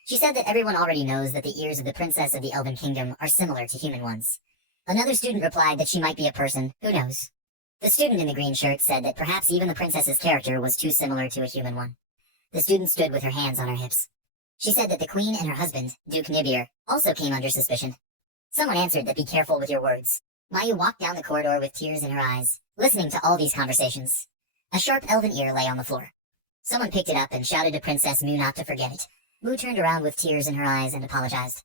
She said that everyone already knows that the ears of the princess of the Elven Kingdom are similar to human ones. Another student replied that she might be a person, who knows? The student in the green shirt said that perhaps even the princess's character was too similar to a human one. The student stood with her hands on her hips. She said that the queen and her husband, Duke Nibir, also came under suspicion. Someone answered that be careful with your words. Mayu walked down the corridor with tears in her eyes, listening to all these conversations. A sharp elven ear lay on the floor. Someone picked it up and shouted to Princess Mu not to forget it. Mu turned around with tears in her eyes and apologized.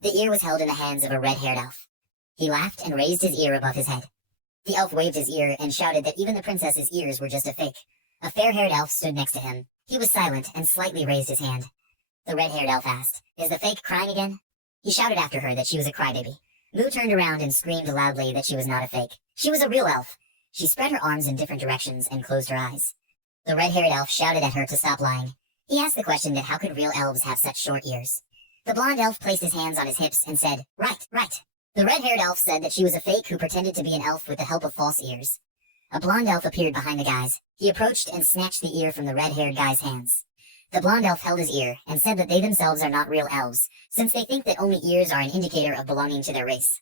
The ear was held in the hands of a red-haired elf. He laughed and raised his ear above his head. The elf waved his ear and shouted that even the princess's ears were just a fake. A fair-haired elf stood next to him. He was silent and slightly raised his hand. The red-haired elf asked, is the fake crying again? He shouted after her that she was a crybaby. Mu turned around and screamed loudly that she was not a fake. She was a real elf. She spread her arms in different directions and closed her eyes. The red-haired elf shouted at her to stop lying. He asked the question that how could real elves have such short ears? The blonde elf placed his hands on his hips and said, right, right. The red-haired elf said that she was a fake who pretended to be an elf with the help of false ears. A blonde elf appeared behind the guys. He approached and snatched the ear from the red-haired guy's hands. The blonde elf held his ear and said that they themselves are not real elves, since they think that only ears are an indicator of belonging to their race.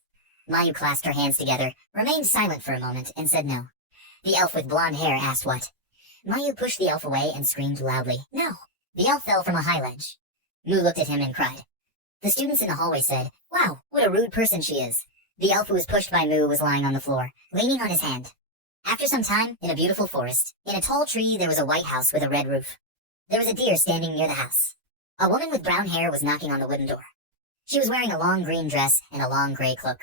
Mayu clasped her hands together, remained silent for a moment, and said no. The elf with blonde hair asked what. Mayu pushed the elf away and screamed loudly, no. The elf fell from a high ledge. Mu looked at him and cried. The students in the hallway said, wow, what a rude person she is. The elf who was pushed by Mu was lying on the floor, leaning on his hand. After some time, in a beautiful forest, in a tall tree there was a white house with a red roof. There was a deer standing near the house. A woman with brown hair was knocking on the wooden door. She was wearing a long green dress and a long gray cloak.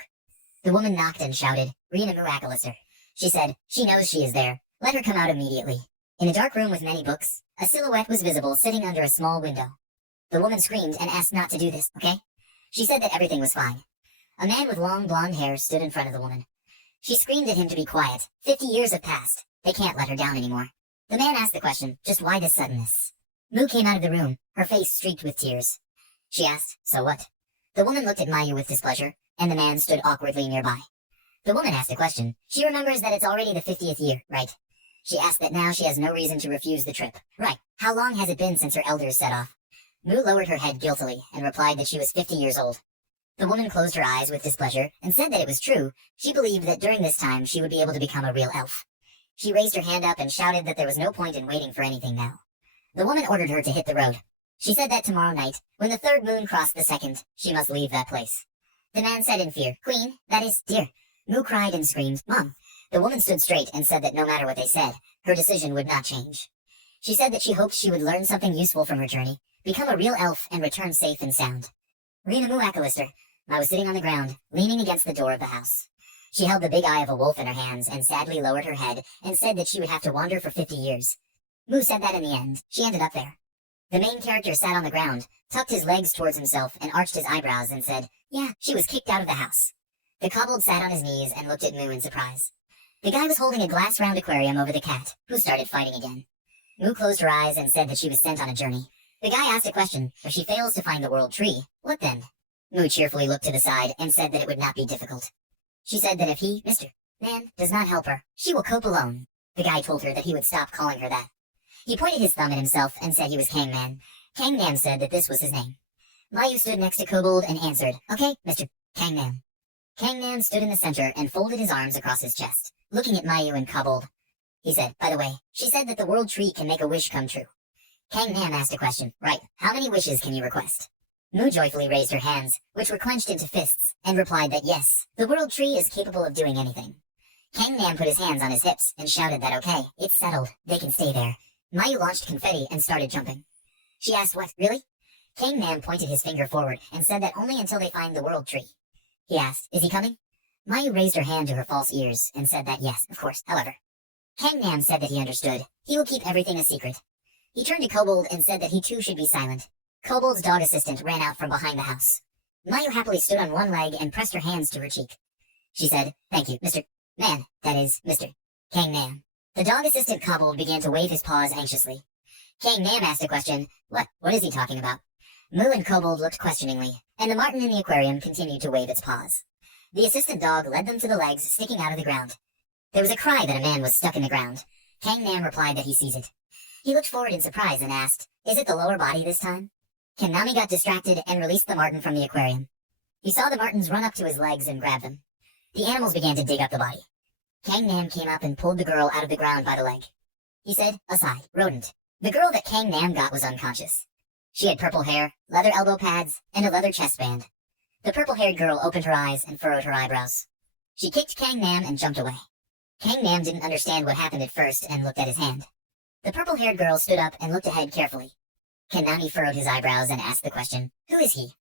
The woman knocked and shouted, Rina Murakalister. She said, she knows she is there. Let her come out immediately. In a dark room with many books, a silhouette was visible sitting under a small window. The woman screamed and asked not to do this, okay? She said that everything was fine. A man with long blonde hair stood in front of the woman. She screamed at him to be quiet. 50 years have passed. They can't let her down anymore. The man asked the question, just why this suddenness? Mu came out of the room, her face streaked with tears. She asked, so what? The woman looked at Mayu with displeasure, and the man stood awkwardly nearby. The woman asked a question. She remembers that it's already the 50th year, right? She asked that now she has no reason to refuse the trip. Right. How long has it been since her elders set off? Mu lowered her head guiltily and replied that she was 50 years old. The woman closed her eyes with displeasure and said that it was true. She believed that during this time she would be able to become a real elf. She raised her hand up and shouted that there was no point in waiting for anything now. The woman ordered her to hit the road. She said that tomorrow night, when the third moon crossed the second, she must leave that place. The man said in fear, Queen, that is, dear. Mu cried and screamed, Mom. The woman stood straight and said that no matter what they said, her decision would not change. She said that she hoped she would learn something useful from her journey, become a real elf and return safe and sound. Rina Murakalister. Ma was sitting on the ground, leaning against the door of the house. She held the big eye of a wolf in her hands and sadly lowered her head and said that she would have to wander for 50 years. Mu said that in the end, she ended up there. The main character sat on the ground, tucked his legs towards himself and arched his eyebrows and said, "Yeah, she was kicked out of the house." The kobold sat on his knees and looked at Mu in surprise. The guy was holding a glass-round aquarium over the cat, who started fighting again. Mu closed her eyes and said that she was sent on a journey. The guy asked a question: if she fails to find the world tree, what then? Mu cheerfully looked to the side and said that it would not be difficult. She said that if he, Mr. Man, does not help her, she will cope alone. The guy told her that he would stop calling her that. He pointed his thumb at himself and said he was Kangman. Kangman said that this was his name. Mayu stood next to Kobold and answered, "Okay, Mr. Kangman." Kangman stood in the center and folded his arms across his chest, looking at Mayu and Kobold. He said, "By the way, she said that the world tree can make a wish come true." Kangman asked a question, "Right, how many wishes can you request?" Mu joyfully raised her hands, which were clenched into fists, and replied that yes, the world tree is capable of doing anything. Kangman put his hands on his hips and shouted that okay, it's settled, they can stay there. Mayu launched confetti and started jumping. She asked what, really? Kangman pointed his finger forward and said that only until they find the world tree. He asked, "Is he coming?" Mayu raised her hand to her false ears and said that yes, of course, however. Kangman said that he understood. He will keep everything a secret. He turned to Kobold and said that he too should be silent. Kobold's dog assistant ran out from behind the house. Mayu happily stood on one leg and pressed her hands to her cheek. She said, "Thank you, Mr. Man, that is, Mr. Kangman." The dog assistant Kobold began to wave his paws anxiously. Kangman asked a question. What is he talking about? Mu and Kobold looked questioningly, and the marten in the aquarium continued to wave its paws. The assistant dog led them to the legs sticking out of the ground. There was a cry that a man was stuck in the ground. Kangman replied that he sees it. He looked forward in surprise and asked, "Is it the lower body this time?" Kanami got distracted and released the marten from the aquarium. He saw the martens run up to his legs and grab them. The animals began to dig up the body. Kangman came up and pulled the girl out of the ground by the leg. He said, "Aside, rodent." The girl that Kangman got was unconscious. She had purple hair, leather elbow pads, and a leather chest band. The purple-haired girl opened her eyes and furrowed her eyebrows. She kicked Kangman and jumped away. Kangman didn't understand what happened at first and looked at his hand. The purple-haired girl stood up and looked ahead carefully. Kanami furrowed his eyebrows and asked the question, "Who is he?"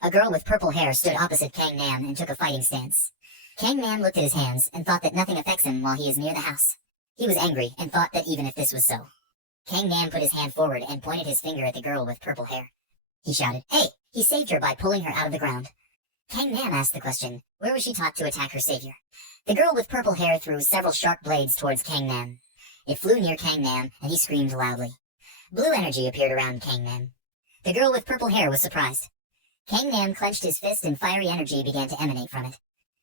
A girl with purple hair stood opposite Kangman and took a fighting stance. Kangman looked at his hands and thought that nothing affects him while he is near the house. He was angry and thought that even if this was so. Kangman put his hand forward and pointed his finger at the girl with purple hair. He shouted, "Hey!" He saved her by pulling her out of the ground. Kangman asked the question, where was she taught to attack her savior? The girl with purple hair threw several sharp blades towards Kangman. It flew near Kangman, and he screamed loudly. Blue energy appeared around Kangman. The girl with purple hair was surprised. Kangman clenched his fist and fiery energy began to emanate from it.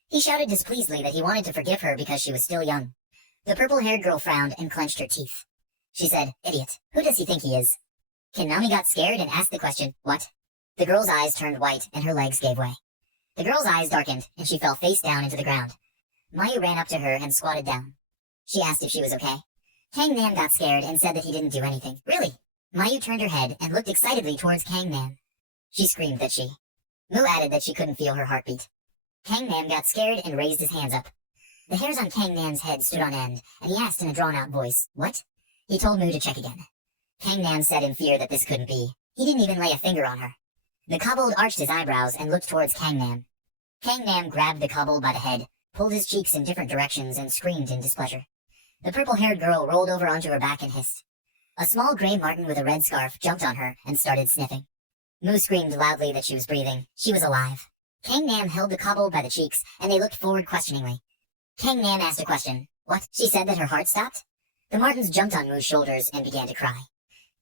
He shouted displeasedly that he wanted to forgive her because she was still young. The purple-haired girl frowned and clenched her teeth. She said, "Idiot, who does he think he is?" Kanami got scared and asked the question, "What?" The girl's eyes turned white and her legs gave way. The girl's eyes darkened and she fell face down into the ground. Mayu ran up to her and squatted down. She asked if she was okay. Kangman got scared and said that he didn't do anything. "Really?" Mayu turned her head and looked excitedly towards Kangman. She screamed that she. Mu added that she couldn't feel her heartbeat. Kangman got scared and raised his hands up. The hairs on Kangman's head stood on end, and he asked in a drawn-out voice, "What?" He told Mu to check again. Kangman said in fear that this couldn't be. He didn't even lay a finger on her. The kobold arched his eyebrows and looked towards Kangman. Kangman grabbed the kobold by the head, pulled his cheeks in different directions, and screamed in displeasure. The purple-haired girl rolled over onto her back and hissed. A small gray marten with a red scarf jumped on her and started sniffing. Mu screamed loudly that she was breathing. She was alive. Kangman held the kobold by the cheeks, and they looked forward questioningly. Kangman asked a question. "What?" She said that her heart stopped. The martens jumped on Mu's shoulders and began to cry.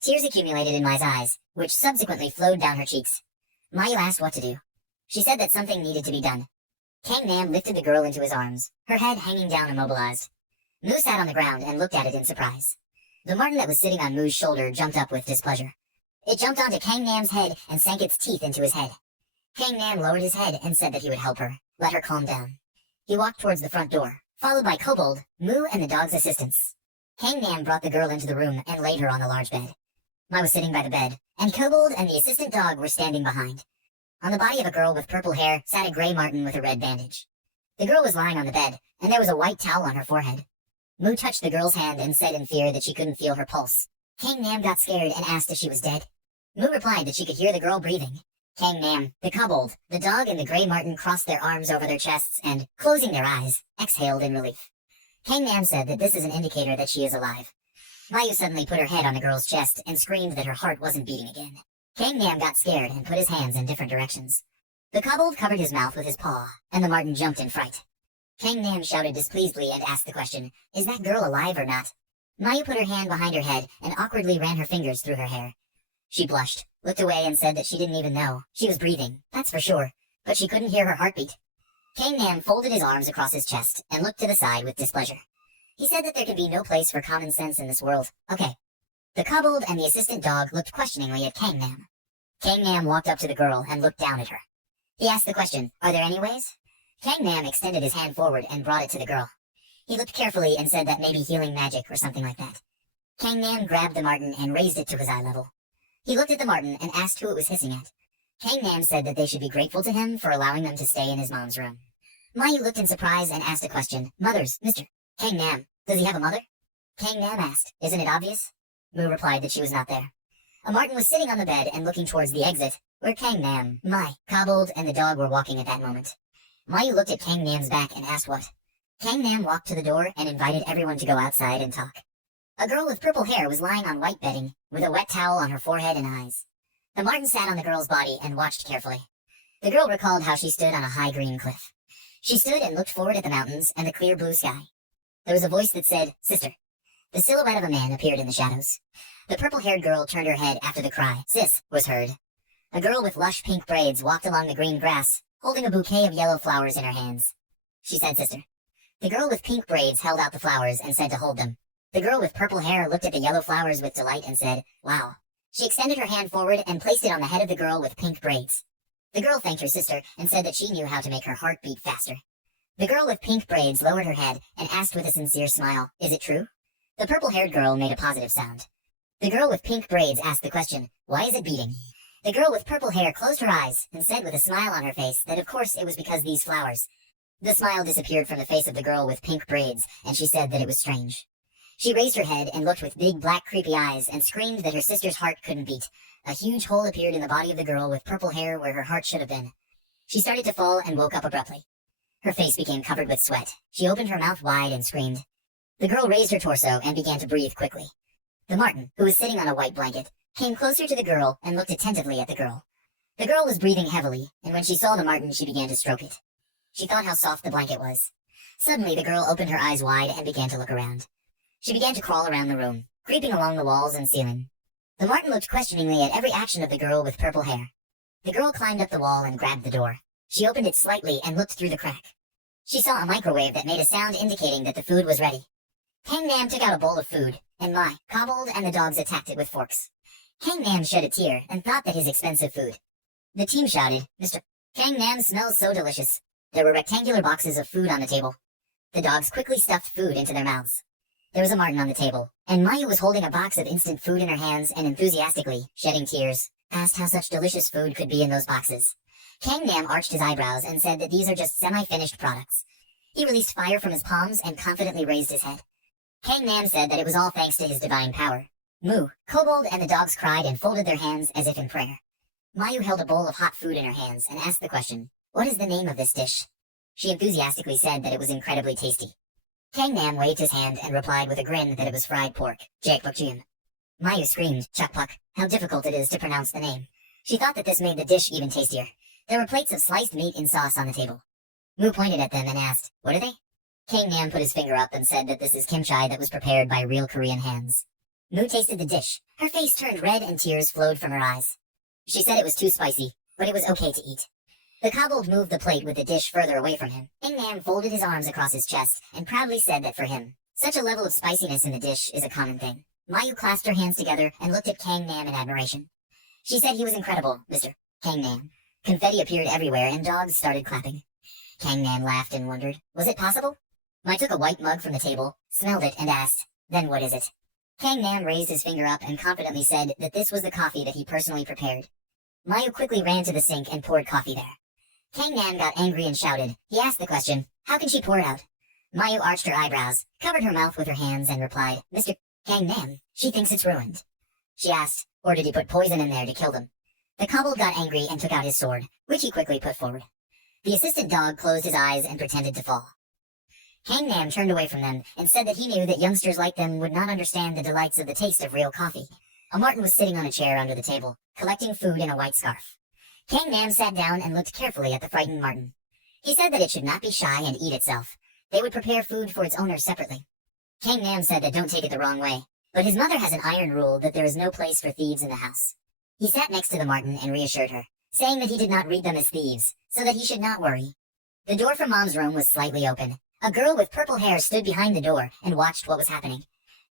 Tears accumulated in Mai's eyes, which subsequently flowed down her cheeks. Mayu asked what to do. She said that something needed to be done. Kangman lifted the girl into his arms, her head hanging down immobilized. Mu sat on the ground and looked at it in surprise. The marten that was sitting on Mu's shoulder jumped up with displeasure. It jumped onto Kangnam's head and sank its teeth into his head. Kangnam lowered his head and said that he would help her, let her calm down. He walked towards the front door, followed by Kobold, Mu, and the dog's assistants. Kangnam brought the girl into the room and laid her on the large bed. Mai was sitting by the bed, and Kobold and the assistant dog were standing behind. On the body of a girl with purple hair sat a gray marten with a red bandage. The girl was lying on the bed, and there was a white towel on her forehead. Mu touched the girl's hand and said in fear that she couldn't feel her pulse. Kangnam got scared and asked if she was dead. Mu replied that she could hear the girl breathing. Kang Nam, the kobold, the dog and the gray marten crossed their arms over their chests and, closing their eyes, exhaled in relief. Kang Nam said that this is an indicator that she is alive. Mayu suddenly put her head on the girl's chest and screamed that her heart wasn't beating again. Kang Nam got scared and put his hands in different directions. The kobold covered his mouth with his paw, and the marten jumped in fright. Kang Nam shouted displeasedly and asked the question, "Is that girl alive or not?" Mayu put her hand behind her head and awkwardly ran her fingers through her hair. She blushed, looked away and said that she didn't even know. She was breathing, that's for sure, but she couldn't hear her heartbeat. Kang Nam folded his arms across his chest and looked to the side with displeasure. He said that there could be no place for common sense in this world. Okay. The kobold and the assistant dog looked questioningly at Kang Nam. Kang Nam walked up to the girl and looked down at her. He asked the question, "Are there any ways?" Kang Nam extended his hand forward and brought it to the girl. He looked carefully and said that maybe healing magic or something like that. Kang Nam grabbed the marten and raised it to his eye level. He looked at the marten and asked who it was hissing at. Kang Nam said that they should be grateful to him for allowing them to stay in his mom's room. Mayu looked in surprise and asked a question. "Mothers, Mr. Kang Nam, does he have a mother?" Kang Nam asked, "Isn't it obvious?" Mu replied that she was not there. A marten was sitting on the bed and looking towards the exit, where Kang Nam, Mai, kobold, and the dog were walking at that moment. Mayu looked at Kang Nam's back and asked what. Kang Nam walked to the door and invited everyone to go outside and talk. A girl with purple hair was lying on white bedding, with a wet towel on her forehead and eyes. The marten sat on the girl's body and watched carefully. The girl recalled how she stood on a high green cliff. She stood and looked forward at the mountains and the clear blue sky. There was a voice that said, "Sister." The silhouette of a man appeared in the shadows. The purple-haired girl turned her head after the cry, "Sis," was heard. A girl with lush pink braids walked along the green grass, holding a bouquet of yellow flowers in her hands. She said, "Sister." The girl with pink braids held out the flowers and said to hold them. The girl with purple hair looked at the yellow flowers with delight and said, "Wow." She extended her hand forward and placed it on the head of the girl with pink braids. The girl thanked her sister and said that she knew how to make her heart beat faster. The girl with pink braids lowered her head and asked with a sincere smile, "Is it true?" The purple-haired girl made a positive sound. The girl with pink braids asked the question, "Why is it beating?" The girl with purple hair closed her eyes and said with a smile on her face that of course it was because these flowers. The smile disappeared from the face of the girl with pink braids, and she said that it was strange. She raised her head and looked with big black creepy eyes and screamed that her sister's heart couldn't beat. A huge hole appeared in the body of the girl with purple hair where her heart should have been. She started to fall and woke up abruptly. Her face became covered with sweat. She opened her mouth wide and screamed. The girl raised her torso and began to breathe quickly. The marten, who was sitting on a white blanket, came closer to the girl and looked attentively at the girl. The girl was breathing heavily, and when she saw the marten she began to stroke it. She thought how soft the blanket was. Suddenly the girl opened her eyes wide and began to look around. She began to crawl around the room, creeping along the walls and ceiling. The marten looked questioningly at every action of the girl with purple hair. The girl climbed up the wall and grabbed the door. She opened it slightly and looked through the crack. She saw a microwave that made a sound indicating that the food was ready. Kang Nam took out a bowl of food, and Mai, kobold, and the dogs attacked it with forks. Kang Nam shed a tear and thought that his expensive food. The team shouted, "Mr. Kang Nam smells so delicious." There were rectangular boxes of food on the table. The dogs quickly stuffed food into their mouths. There was a marten on the table, and Mayu was holding a box of instant food in her hands and enthusiastically, shedding tears, asked how such delicious food could be in those boxes. Kang Nam arched his eyebrows and said that these are just semi-finished products. He released fire from his palms and confidently raised his head. Kang Nam said that it was all thanks to his divine power. Mu, kobold, and the dogs cried and folded their hands as if in prayer. Mayu held a bowl of hot food in her hands and asked the question, "What is the name of this dish?" She enthusiastically said that it was incredibly tasty. Kang Nam waved his hand and replied with a grin that it was fried pork, jakbukjum. Mayu screamed, "Chukpuk," how difficult it is to pronounce the name. She thought that this made the dish even tastier. There were plates of sliced meat in sauce on the table. Mu pointed at them and asked, "What are they?" Kang Nam put his finger up and said that this is kimchi that was prepared by real Korean hands. Mu tasted the dish. Her face turned red and tears flowed from her eyes. She said it was too spicy, but it was okay to eat. The kobold moved the plate with the dish further away from him. Kang Nam folded his arms across his chest and proudly said that for him, such a level of spiciness in the dish is a common thing. Mayu clasped her hands together and looked at Kang Nam in admiration. She said he was incredible, Mr. Kang Nam. Confetti appeared everywhere and dogs started clapping. Kang Nam laughed and wondered, was it possible? Mai took a white mug from the table, smelled it, and asked, "Then what is it?" Kang Nam raised his finger up and confidently said that this was the coffee that he personally prepared. Mayu quickly ran to the sink and poured coffee there. Kang Nam got angry and shouted. He asked the question, "How can she pour it out?" Mayu arched her eyebrows, covered her mouth with her hands, and replied, "Mr. Kang Nam, she thinks it's ruined." She asked, "Or did he put poison in there to kill them?" The kobold got angry and took out his sword, which he quickly put forward. The assistant dog closed his eyes and pretended to fall. Kang Nam turned away from them and said that he knew that youngsters like them would not understand the delights of the taste of real coffee. A marten was sitting on a chair under the table, collecting food in a white scarf. Kang Nam sat down and looked carefully at the frightened marten. He said that it should not be shy and eat itself. They would prepare food for its owner separately. Kang Nam said that don't take it the wrong way, but his mother has an iron rule that there is no place for thieves in the house. He sat next to the marten and reassured her, saying that he did not read them as thieves, so that he should not worry. The door from Mom's room was slightly open. A girl with purple hair stood behind the door and watched what was happening.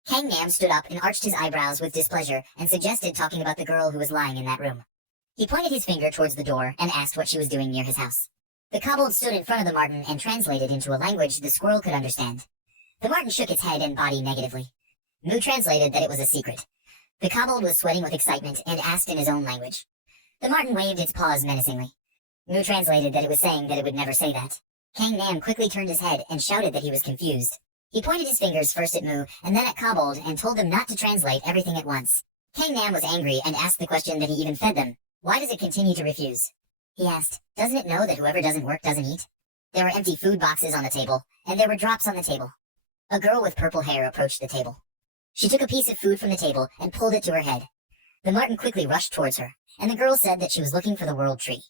Kang Nam stood up and arched his eyebrows with displeasure and suggested talking about the girl who was lying in that room. He pointed his finger towards the door and asked what she was doing near his house. The kobold stood in front of the marten and translated into a language the squirrel could understand. The marten shook its head and body negatively. Mu translated that it was a secret. The kobold was sweating with excitement and asked in his own language. The marten waved its paws menacingly. Mu translated that it was saying that it would never say that. Kang Nam quickly turned his head and shouted that he was confused. He pointed his fingers first at Mu and then at Kobold and told them not to translate everything at once. Kang Nam was angry and asked the question that he even fed them. Why does it continue to refuse? He asked, doesn't it know that whoever doesn't work doesn't eat? There were empty food boxes on the table, and there were drops on the table. A girl with purple hair approached the table. She took a piece of food from the table and pulled it to her head. The marten quickly rushed towards her, and the girl said that she was looking for the world tree.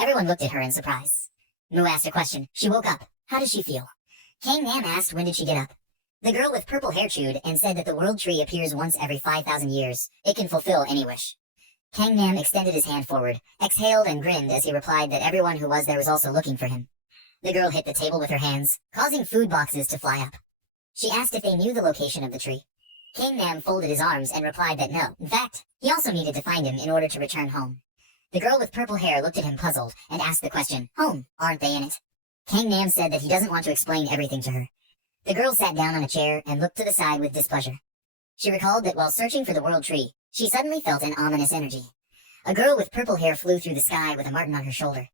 Everyone looked at her in surprise. Mu asked a question. She woke up. How does she feel? Kang Nam asked when did she get up. The girl with purple hair chewed and said that the world tree appears once every 5,000 years. It can fulfill any wish. Kang Nam extended his hand forward, exhaled and grinned as he replied that everyone who was there was also looking for him. The girl hit the table with her hands, causing food boxes to fly up. She asked if they knew the location of the tree. Kang Nam folded his arms and replied that no. In fact, he also needed to find him in order to return home. The girl with purple hair looked at him puzzled and asked the question, home, aren't they in it? Kang Nam said that he doesn't want to explain everything to her. The girl sat down on a chair and looked to the side with displeasure. She recalled that while searching for the world tree, she suddenly felt an ominous energy. A girl with purple hair flew through the sky with a marten on her shoulder.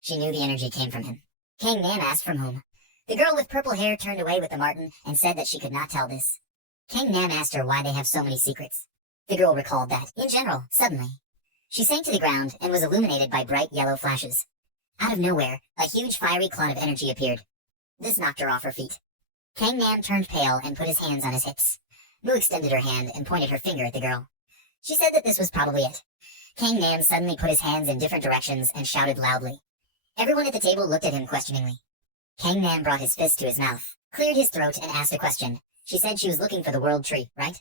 She knew the energy came from him. Kang Nam asked from whom. The girl with purple hair turned away with the marten and said that she could not tell this. Kang Nam asked her why they have so many secrets. The girl recalled that, in general, suddenly. She sank to the ground and was illuminated by bright yellow flashes. Out of nowhere, a huge fiery cloud of energy appeared. This knocked her off her feet. Kang Nam turned pale and put his hands on his hips. Mu extended her hand and pointed her finger at the girl. She said that this was probably it. Kang Nam suddenly put his hands in different directions and shouted loudly. Everyone at the table looked at him questioningly. Kang Nam brought his fist to his mouth, cleared his throat and asked a question. She said she was looking for the world tree, right?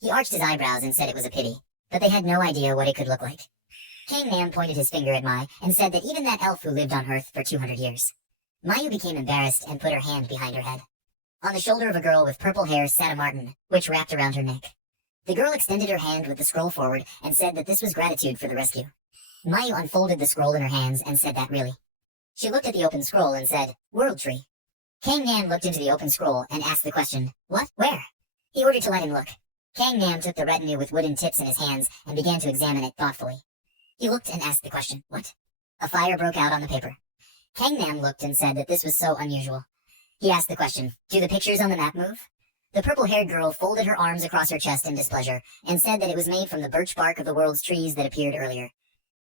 He arched his eyebrows and said it was a pity, but they had no idea what it could look like. Kang Nam pointed his finger at Mai and said that even that elf who lived on Earth for 200 years. Mayu became embarrassed and put her hand behind her head. On the shoulder of a girl with purple hair sat a marten, which wrapped around her neck. The girl extended her hand with the scroll forward and said that this was gratitude for the rescue. Mayu unfolded the scroll in her hands and said that really. She looked at the open scroll and said, World Tree. Kang Nam looked into the open scroll and asked the question, what? Where? He ordered to let him look. Kang Nam took the retinue with wooden tips in his hands and began to examine it thoughtfully. He looked and asked the question, what? A fire broke out on the paper. Kang Nam looked and said that this was so unusual. He asked the question, do the pictures on the map move? The purple-haired girl folded her arms across her chest in displeasure and said that it was made from the birch bark of the world's trees that appeared earlier.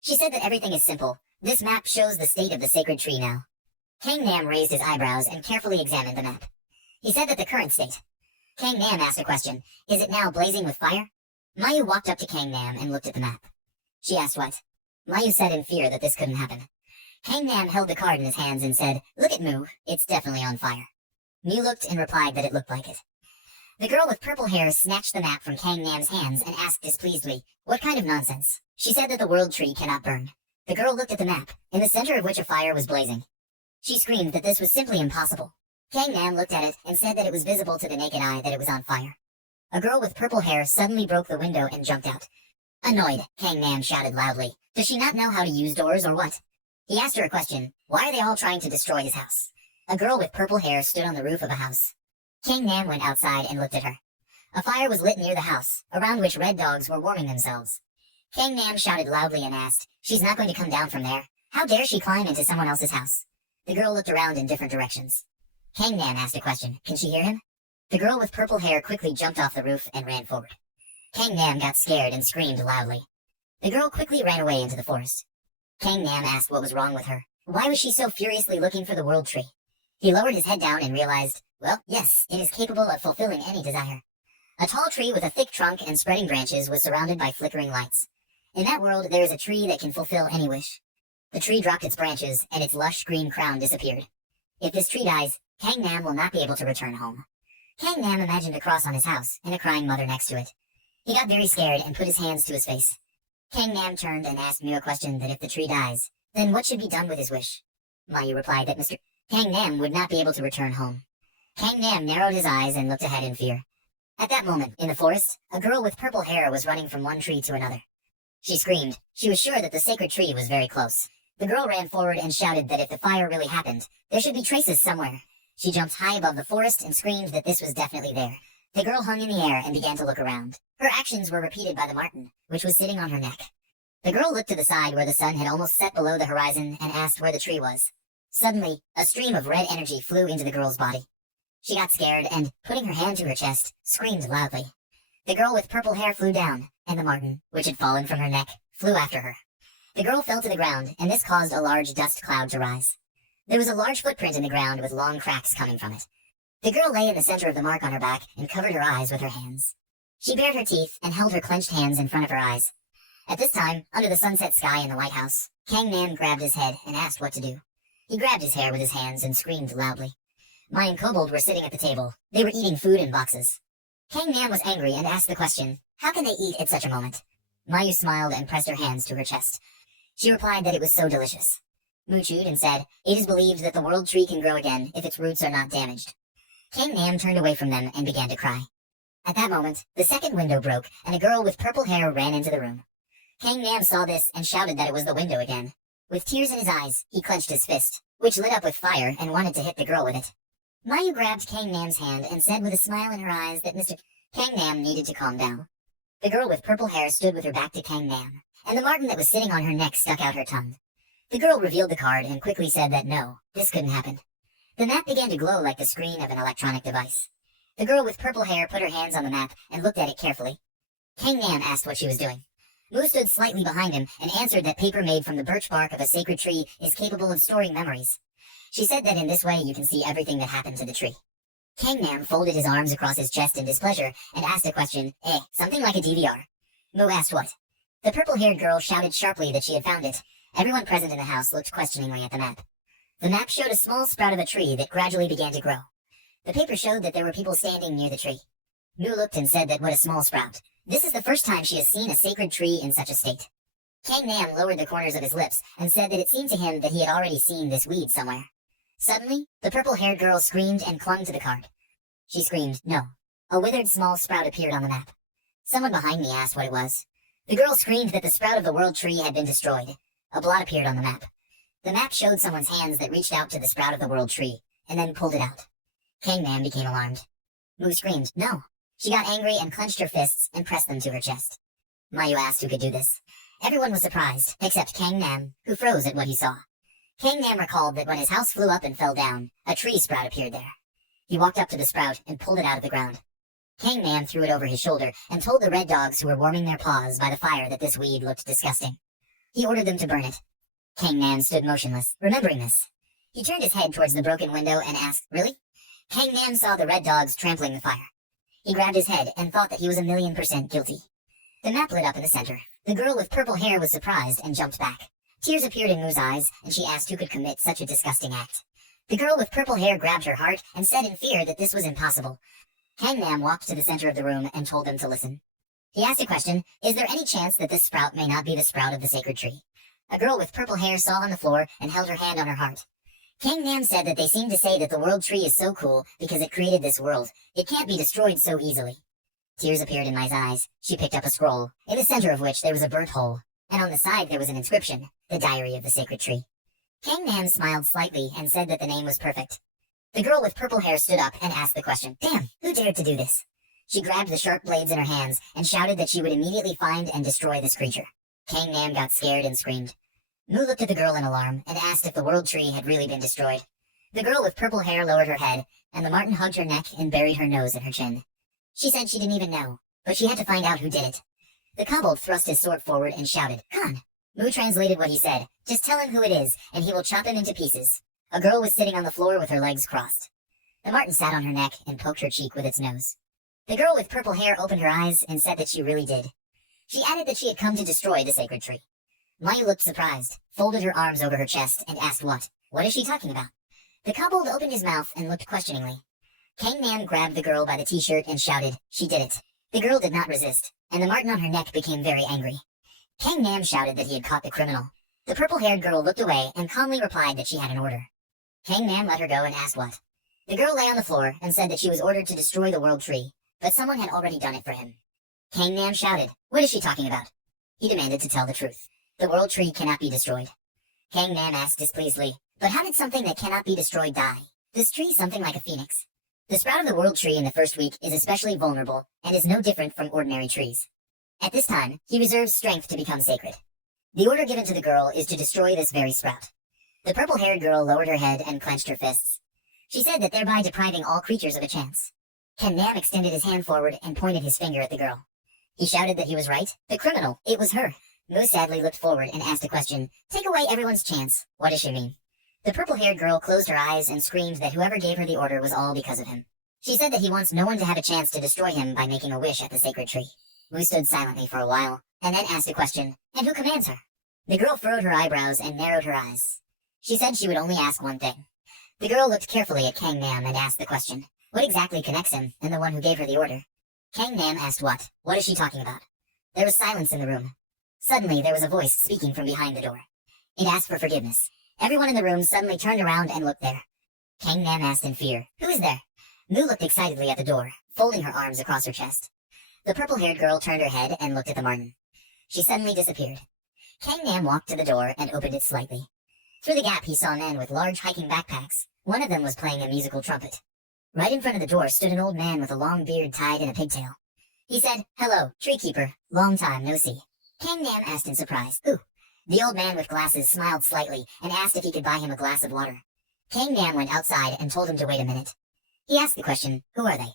She said that everything is simple. This map shows the state of the sacred tree now. Kang Nam raised his eyebrows and carefully examined the map. He said that the current state. Kang Nam asked a question, is it now blazing with fire? Mayu walked up to Kang Nam and looked at the map. She asked what? Mayu said in fear that this couldn't happen. Kang Nam held the card in his hands and said, look at Mu, it's definitely on fire. Mu looked and replied that it looked like it. The girl with purple hair snatched the map from Kang Nam's hands and asked displeasedly, what kind of nonsense? She said that the world tree cannot burn. The girl looked at the map, in the center of which a fire was blazing. She screamed that this was simply impossible. Kang Nam looked at it and said that it was visible to the naked eye that it was on fire. A girl with purple hair suddenly broke the window and jumped out. Annoyed, Kang Nam shouted loudly, does she not know how to use doors or what? He asked her a question, why are they all trying to destroy his house? A girl with purple hair stood on the roof of a house. Kang Nam went outside and looked at her. A fire was lit near the house, around which red dogs were warming themselves. Kang Nam shouted loudly and asked, she's not going to come down from there. How dare she climb into someone else's house? The girl looked around in different directions. Kang Nam asked a question, can she hear him? The girl with purple hair quickly jumped off the roof and ran forward. Kang Nam got scared and screamed loudly. The girl quickly ran away into the forest. Kang Nam asked what was wrong with her. Why was she so furiously looking for the world tree? He lowered his head down and realized, well, yes, it is capable of fulfilling any desire. A tall tree with a thick trunk and spreading branches was surrounded by flickering lights. In that world, there is a tree that can fulfill any wish. The tree dropped its branches, and its lush green crown disappeared. If this tree dies, Kang Nam will not be able to return home. Kang Nam imagined a cross on his house, and a crying mother next to it. He got very scared and put his hands to his face. Kang Nam turned and asked Mew a question that if the tree dies, then what should be done with his wish? Mayu replied that Mr. Kang Nam would not be able to return home. Kang Nam narrowed his eyes and looked ahead in fear. At that moment, in the forest, a girl with purple hair was running from one tree to another. She screamed. She was sure that the sacred tree was very close. The girl ran forward and shouted that if the fire really happened, there should be traces somewhere. She jumped high above the forest and screamed that this was definitely there. The girl hung in the air and began to look around. Her actions were repeated by the marten, which was sitting on her neck. The girl looked to the side where the sun had almost set below the horizon and asked where the tree was. Suddenly, a stream of red energy flew into the girl's body. She got scared and, putting her hand to her chest, screamed loudly. The girl with purple hair flew down, and the marten, which had fallen from her neck, flew after her. The girl fell to the ground, and this caused a large dust cloud to rise. There was a large footprint in the ground with long cracks coming from it. The girl lay in the center of the mark on her back and covered her eyes with her hands. She bared her teeth and held her clenched hands in front of her eyes. At this time, under the sunset sky in the White House, Kang Nam grabbed his head and asked what to do. He grabbed his hair with his hands and screamed loudly. Mai and Kobold were sitting at the table. They were eating food in boxes. Kang Nam was angry and asked the question, how can they eat at such a moment? Mayu smiled and pressed her hands to her chest. She replied that it was so delicious. Mu chewed and said, it is believed that the world tree can grow again if its roots are not damaged. Kang Nam turned away from them and began to cry. At that moment, the second window broke and a girl with purple hair ran into the room. Kang Nam saw this and shouted that it was the window again. With tears in his eyes, he clenched his fist, which lit up with fire and wanted to hit the girl with it. Mayu grabbed Kang Nam's hand and said with a smile in her eyes that Mr. Kang Nam needed to calm down. The girl with purple hair stood with her back to Kang Nam, and the marten that was sitting on her neck stuck out her tongue. The girl revealed the card and quickly said that no, this couldn't happen. The map began to glow like the screen of an electronic device. The girl with purple hair put her hands on the map and looked at it carefully. Kang Nam asked what she was doing. Mu stood slightly behind him and answered that paper made from the birch bark of a sacred tree is capable of storing memories. She said that in this way you can see everything that happened to the tree. Kang Nam folded his arms across his chest in displeasure and asked a question, something like a DVR. Mu asked what? The purple-haired girl shouted sharply that she had found it. Everyone present in the house looked questioningly at the map. The map showed a small sprout of a tree that gradually began to grow. The paper showed that there were people standing near the tree. Mu looked and said that what a small sprout. This is the first time she has seen a sacred tree in such a state. Kang Nam lowered the corners of his lips and said that it seemed to him that he had already seen this weed somewhere. Suddenly, the purple-haired girl screamed and clung to the card. She screamed, no. A withered small sprout appeared on the map. Someone behind me asked what it was. The girl screamed that the sprout of the world tree had been destroyed. A blot appeared on the map. The map showed someone's hands that reached out to the sprout of the world tree, and then pulled it out. Kang Nam became alarmed. Mu screamed, no. She got angry and clenched her fists and pressed them to her chest. Mayu asked who could do this. Everyone was surprised, except Kang Nam, who froze at what he saw. Kang Nam recalled that when his house flew up and fell down, a tree sprout appeared there. He walked up to the sprout and pulled it out of the ground. Kang Nam threw it over his shoulder and told the red dogs who were warming their paws by the fire that this weed looked disgusting. He ordered them to burn it. Kang Nam stood motionless, remembering this. He turned his head towards the broken window and asked, really? Kang Nam saw the red dogs trampling the fire. He grabbed his head and thought that he was 1,000,000% guilty. The map lit up in the center. The girl with purple hair was surprised and jumped back. Tears appeared in Mu's eyes, and she asked who could commit such a disgusting act. The girl with purple hair grabbed her heart and said in fear that this was impossible. Kang Nam walked to the center of the room and told them to listen. He asked a question, is there any chance that this sprout may not be the sprout of the sacred tree? A girl with purple hair saw on the floor and held her hand on her heart. Kang Nam said that they seem to say that the world tree is so cool because it created this world. It can't be destroyed so easily. Tears appeared in Mai's eyes. She picked up a scroll, in the center of which there was a burnt hole, and on the side there was an inscription, the diary of the sacred tree. Kang Nam smiled slightly and said that the name was perfect. The girl with purple hair stood up and asked the question, damn, who dared to do this? She grabbed the sharp blades in her hands and shouted that she would immediately find and destroy this creature. Kang Nam got scared and screamed. Mu looked at the girl in alarm and asked if the world tree had really been destroyed. The girl with purple hair lowered her head, and the marten hugged her neck and buried her nose in her chin. She said she didn't even know, but she had to find out who did it. The kobold thrust his sword forward and shouted, "Khan!" Mu translated what he said. "Just tell him who it is, and he will chop him into pieces." A girl was sitting on the floor with her legs crossed. The marten sat on her neck and poked her cheek with its nose. The girl with purple hair opened her eyes and said that she really did. She added that she had come to destroy the sacred tree. Mayu looked surprised, folded her arms over her chest, and asked what is she talking about? The kobold opened his mouth and looked questioningly. Kang Nam grabbed the girl by the t-shirt and shouted, "She did it." The girl did not resist, and the marten on her neck became very angry. Kang Nam shouted that he had caught the criminal. The purple-haired girl looked away and calmly replied that she had an order. Kang Nam let her go and asked what. The girl lay on the floor and said that she was ordered to destroy the world tree, but someone had already done it for him. Kang Nam shouted, "What is she talking about?" He demanded to tell the truth. The world tree cannot be destroyed. Kang Nam asked displeasedly, "But how did something that cannot be destroyed die? This tree is something like a phoenix. The sprout of the world tree in the first week is especially vulnerable and is no different from ordinary trees. At this time, he reserves strength to become sacred. The order given to the girl is to destroy this very sprout." The purple-haired girl lowered her head and clenched her fists. She said that thereby depriving all creatures of a chance. Kang Nam extended his hand forward and pointed his finger at the girl. He shouted that he was right. The criminal, it was her. Mu sadly looked forward and asked a question. "Take away everyone's chance. What does she mean?" The purple-haired girl closed her eyes and screamed that whoever gave her the order was all because of him. She said that he wants no one to have a chance to destroy him by making a wish at the sacred tree. Mu stood silently for a while, and then asked a question. "And who commands her?" The girl furrowed her eyebrows and narrowed her eyes. She said she would only ask one thing. The girl looked carefully at Kang Nam and asked the question. What exactly connects him and the one who gave her the order? Kang Nam asked what? What is she talking about? There was silence in the room. Suddenly there was a voice speaking from behind the door. It asked for forgiveness. Everyone in the room suddenly turned around and looked there. Kang Nam asked in fear, "Who is there?" Mu looked excitedly at the door, folding her arms across her chest. The purple-haired girl turned her head and looked at the marten. She suddenly disappeared. Kang Nam walked to the door and opened it slightly. Through the gap he saw men with large hiking backpacks. One of them was playing a musical trumpet. Right in front of the door stood an old man with a long beard tied in a pigtail. He said, "Hello, tree keeper. Long time no see." Kang Nam asked in surprise, "Who?" The old man with glasses smiled slightly and asked if he could buy him a glass of water. Kang Nam went outside and told him to wait a minute. He asked the question, "Who are they?"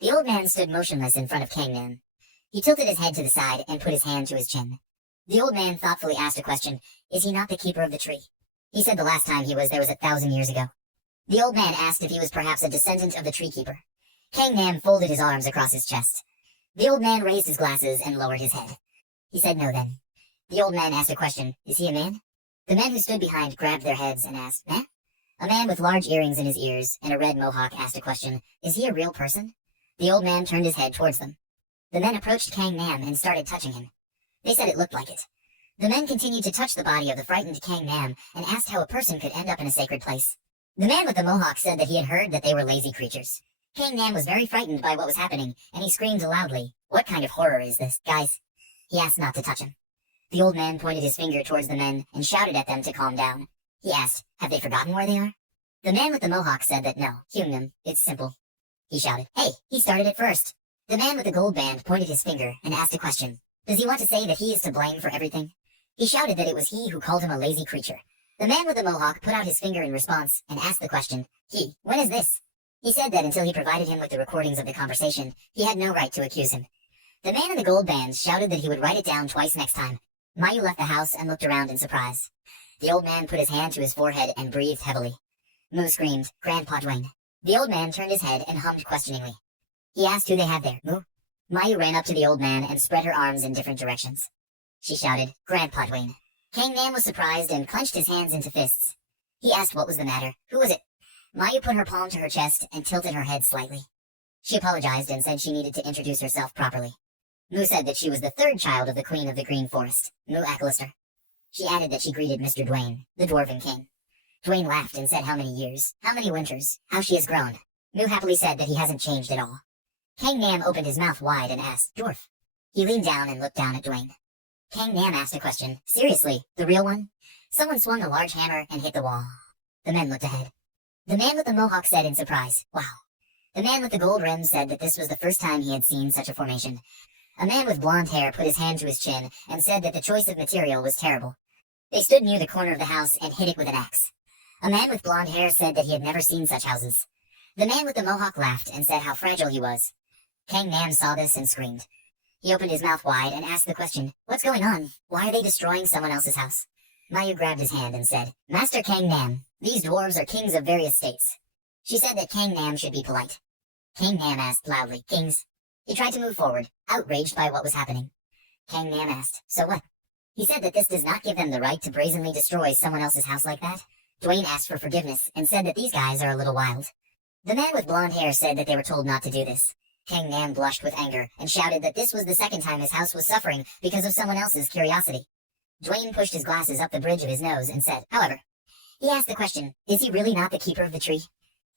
The old man stood motionless in front of Kang Nam. He tilted his head to the side and put his hand to his chin. The old man thoughtfully asked a question, "Is he not the keeper of the tree?" He said the last time he was there was 1,000 years ago. The old man asked if he was perhaps a descendant of the tree keeper. Kang Nam folded his arms across his chest. The old man raised his glasses and lowered his head. He said no then. The old man asked a question, "Is he a man?" The men who stood behind grabbed their heads and asked, "Man?" A man with large earrings in his ears and a red mohawk asked a question, "Is he a real person?" The old man turned his head towards them. The men approached Kang Nam and started touching him. They said it looked like it. The men continued to touch the body of the frightened Kang Nam and asked how a person could end up in a sacred place. The man with the mohawk said that he had heard that they were lazy creatures. Kang Nam was very frightened by what was happening, and he screamed loudly, "What kind of horror is this, guys?" He asked not to touch him. The old man pointed his finger towards the men and shouted at them to calm down. He asked, "Have they forgotten where they are?" The man with the mohawk said that no, them, it's simple. He shouted, "Hey, he started it first." The man with the gold band pointed his finger and asked a question. Does he want to say that he is to blame for everything? He shouted that it was he who called him a lazy creature. The man with the mohawk put out his finger in response and asked the question, when is this? He said that until he provided him with the recordings of the conversation, he had no right to accuse him. The man in the gold band shouted that he would write it down twice next time. Mayu left the house and looked around in surprise. The old man put his hand to his forehead and breathed heavily. Mu screamed, "Grandpa Dwayne." The old man turned his head and hummed questioningly. He asked who they had there, Mu. Mayu ran up to the old man and spread her arms in different directions. She shouted, "Grandpa Dwayne." Kang Nam was surprised and clenched his hands into fists. He asked what was the matter. Who was it? Mayu put her palm to her chest and tilted her head slightly. She apologized and said she needed to introduce herself properly. Mu said that she was the third child of the Queen of the Green Forest, Mu Akalister. She added that she greeted Mr. Dwayne, the Dwarven King. Dwayne laughed and said how many years, how many winters, how she has grown. Mu happily said that he hasn't changed at all. Kang Nam opened his mouth wide and asked, "Dwarf?" He leaned down and looked down at Dwayne. Kang Nam asked a question. "Seriously, the real one?" Someone swung a large hammer and hit the wall. The men looked ahead. The man with the mohawk said in surprise, "Wow." The man with the gold rim said that this was the first time he had seen such a formation. A man with blonde hair put his hand to his chin and said that the choice of material was terrible. They stood near the corner of the house and hit it with an axe. A man with blonde hair said that he had never seen such houses. The man with the mohawk laughed and said how fragile he was. Kang Nam saw this and screamed. He opened his mouth wide and asked the question, "What's going on? Why are they destroying someone else's house?" Mayu grabbed his hand and said, "Master Kang Nam, these dwarves are kings of various states." She said that Kang Nam should be polite. Kang Nam asked loudly, "Kings?" He tried to move forward, outraged by what was happening. Kang Nam asked, "So what?" He said that this does not give them the right to brazenly destroy someone else's house like that. Dwayne asked for forgiveness and said that these guys are a little wild. The man with blonde hair said that they were told not to do this. Kang Nam blushed with anger and shouted that this was the second time his house was suffering because of someone else's curiosity. Dwayne pushed his glasses up the bridge of his nose and said, however, he asked the question, "Is he really not the keeper of the tree?"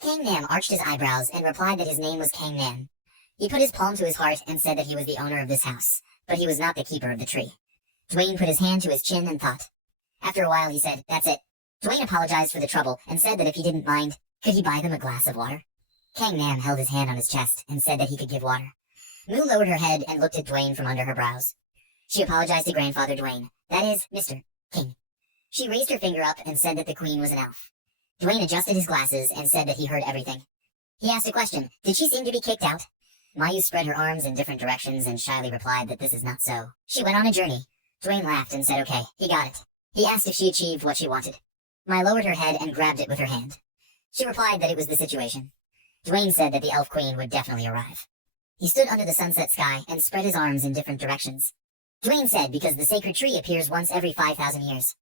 Kang Nam arched his eyebrows and replied that his name was Kang Nam. He put his palm to his heart and said that he was the owner of this house, but he was not the keeper of the tree. Dwayne put his hand to his chin and thought. After a while he said, "That's it." Dwayne apologized for the trouble and said that if he didn't mind, could he buy them a glass of water? Kang Nam held his hand on his chest and said that he could give water. Moo lowered her head and looked at Dwayne from under her brows. She apologized to Grandfather Dwayne, that is, Mr. King. She raised her finger up and said that the queen was an elf. Dwayne adjusted his glasses and said that he heard everything. He asked a question, "Did she seem to be kicked out?" Mayu spread her arms in different directions and shyly replied that this is not so. She went on a journey. Dwayne laughed and said okay, he got it. He asked if she achieved what she wanted. Mai lowered her head and grabbed it with her hand. She replied that it was the situation. Dwayne said that the elf queen would definitely arrive. He stood under the sunset sky and spread his arms in different directions. Dwayne said because the sacred tree appears once every 5,000 years.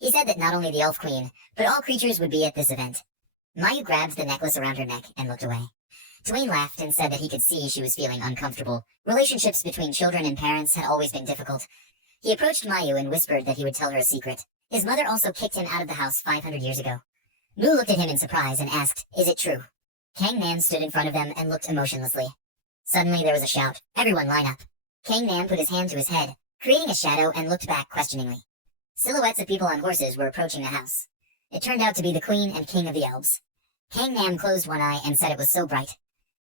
He said that not only the elf queen, but all creatures would be at this event. Mayu grabbed the necklace around her neck and looked away. Dwayne laughed and said that he could see she was feeling uncomfortable. Relationships between children and parents had always been difficult. He approached Mayu and whispered that he would tell her a secret. His mother also kicked him out of the house 500 years ago. Moo looked at him in surprise and asked, "Is it true?" Kang Nam stood in front of them and looked emotionlessly. Suddenly there was a shout, "Everyone line up." Kang Nam put his hand to his head, creating a shadow and looked back questioningly. Silhouettes of people on horses were approaching the house. It turned out to be the queen and king of the elves. Kang Nam closed one eye and said it was so bright.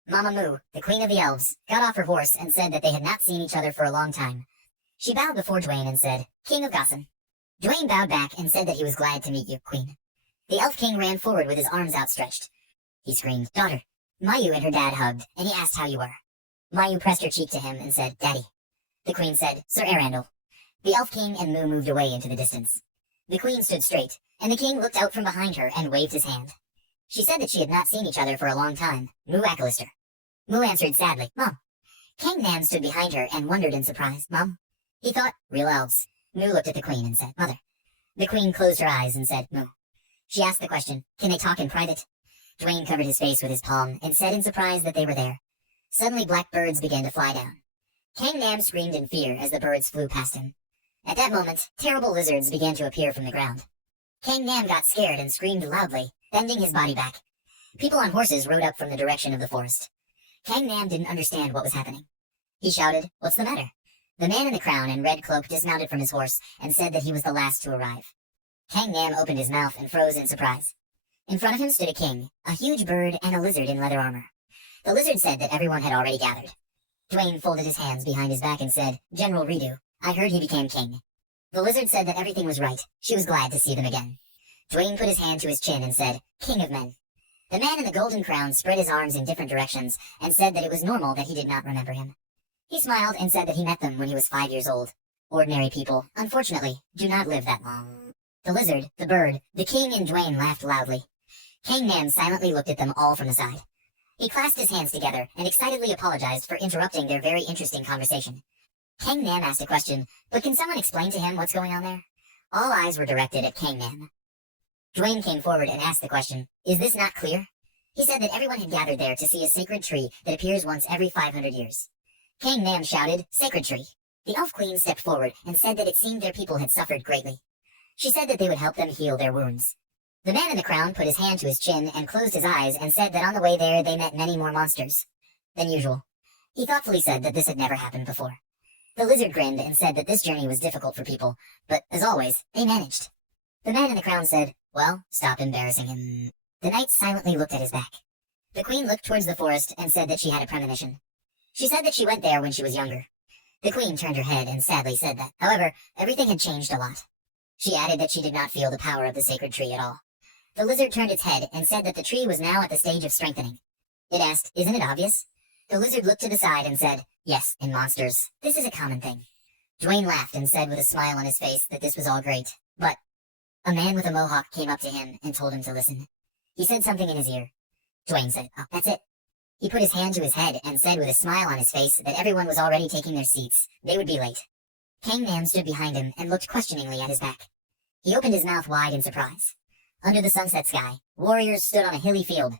Mama Moo, the queen of the elves, got off her horse and said that they had not seen each other for a long time. She bowed before Dwayne and said, "King of Gossen." Dwayne bowed back and said that he was glad to meet you, queen. The elf king ran forward with his arms outstretched. He screamed, "Daughter." Mayu and her dad hugged, and he asked how you were. Mayu pressed her cheek to him and said, "Daddy." The queen said, "Sir Arundel." The elf king and Moo moved away into the distance. The queen stood straight, and the king looked out from behind her and waved his hand. She said that she had not seen each other for a long time. Moo Akalister. Moo answered sadly, "Mom." Kang Nam stood behind her and wondered in surprise, "Mom?" He thought, real elves. Moo looked at the queen and said, "Mother." The queen closed her eyes and said, "Moo." She asked the question, "Can they talk in private?" Dwayne covered his face with his palm and said in surprise that they were there. Suddenly black birds began to fly down. Kang Nam screamed in fear as the birds flew past him. At that moment, terrible lizards began to appear from the ground. Kang Nam got scared and screamed loudly, bending his body back. People on horses rode up from the direction of the forest. Kang Nam didn't understand what was happening. He shouted, "What's the matter?" The man in the crown and red cloak dismounted from his horse and said that he was the last to arrive. Kang Nam opened his mouth and froze in surprise. In front of him stood a king, a huge bird, and a lizard in leather armor. The lizard said that everyone had already gathered. Dwayne folded his hands behind his back and said, "General Redo, I heard he became king." The lizard said that everything was right. She was glad to see them again. Dwayne put his hand to his chin and said, "King of men." The man in the golden crown spread his arms in different directions and said that it was normal that he did not remember him. He smiled and said that he met them when he was 5 years old. Ordinary people, unfortunately, do not live that long. The lizard, the bird, the king, and Dwayne laughed loudly. Kang Nam silently looked at them all from the side. He clasped his hands together and excitedly apologized for interrupting their very interesting conversation. Kang Nam asked a question, but can someone explain to him what's going on there? All eyes were directed at Kang Nam. Dwayne came forward and asked the question, "Is this not clear?" He said that everyone had gathered there to see a sacred tree that appears once every 500 years. Kang Nam shouted, "Sacred tree." The elf queen stepped forward and said that it seemed their people had suffered greatly. She said that they would help them heal their wounds. The man in the crown put his hand to his chin and closed his eyes and said that on the way there they met many more monsters than usual. He thoughtfully said that this had never happened before. The lizard grinned and said that this journey was difficult for people, but, as always, they managed. The man in the crown said, "Well, stop embarrassing him." The knight silently looked at his back. The queen looked towards the forest and said that she had a premonition. She said that she went there when she was younger. The queen turned her head and sadly said that, however, everything had changed a lot. She added that she did not feel the power of the sacred tree at all. The lizard turned its head and said that the tree was now at the stage of strengthening. It asked, "Isn't it obvious?" The lizard looked to the side and said, "Yes, in monsters, this is a common thing." Dwayne laughed and said with a smile on his face that this was all great, but a man with a mohawk came up to him and told him to listen. He said something in his ear. Dwayne said, "Oh, that's it." He put his hand to his head and said with a smile on his face that everyone was already taking their seats. They would be late. Kang Man stood behind him and looked questioningly at his back. He opened his mouth wide in surprise. Under the sunset sky, warriors stood on a hilly field,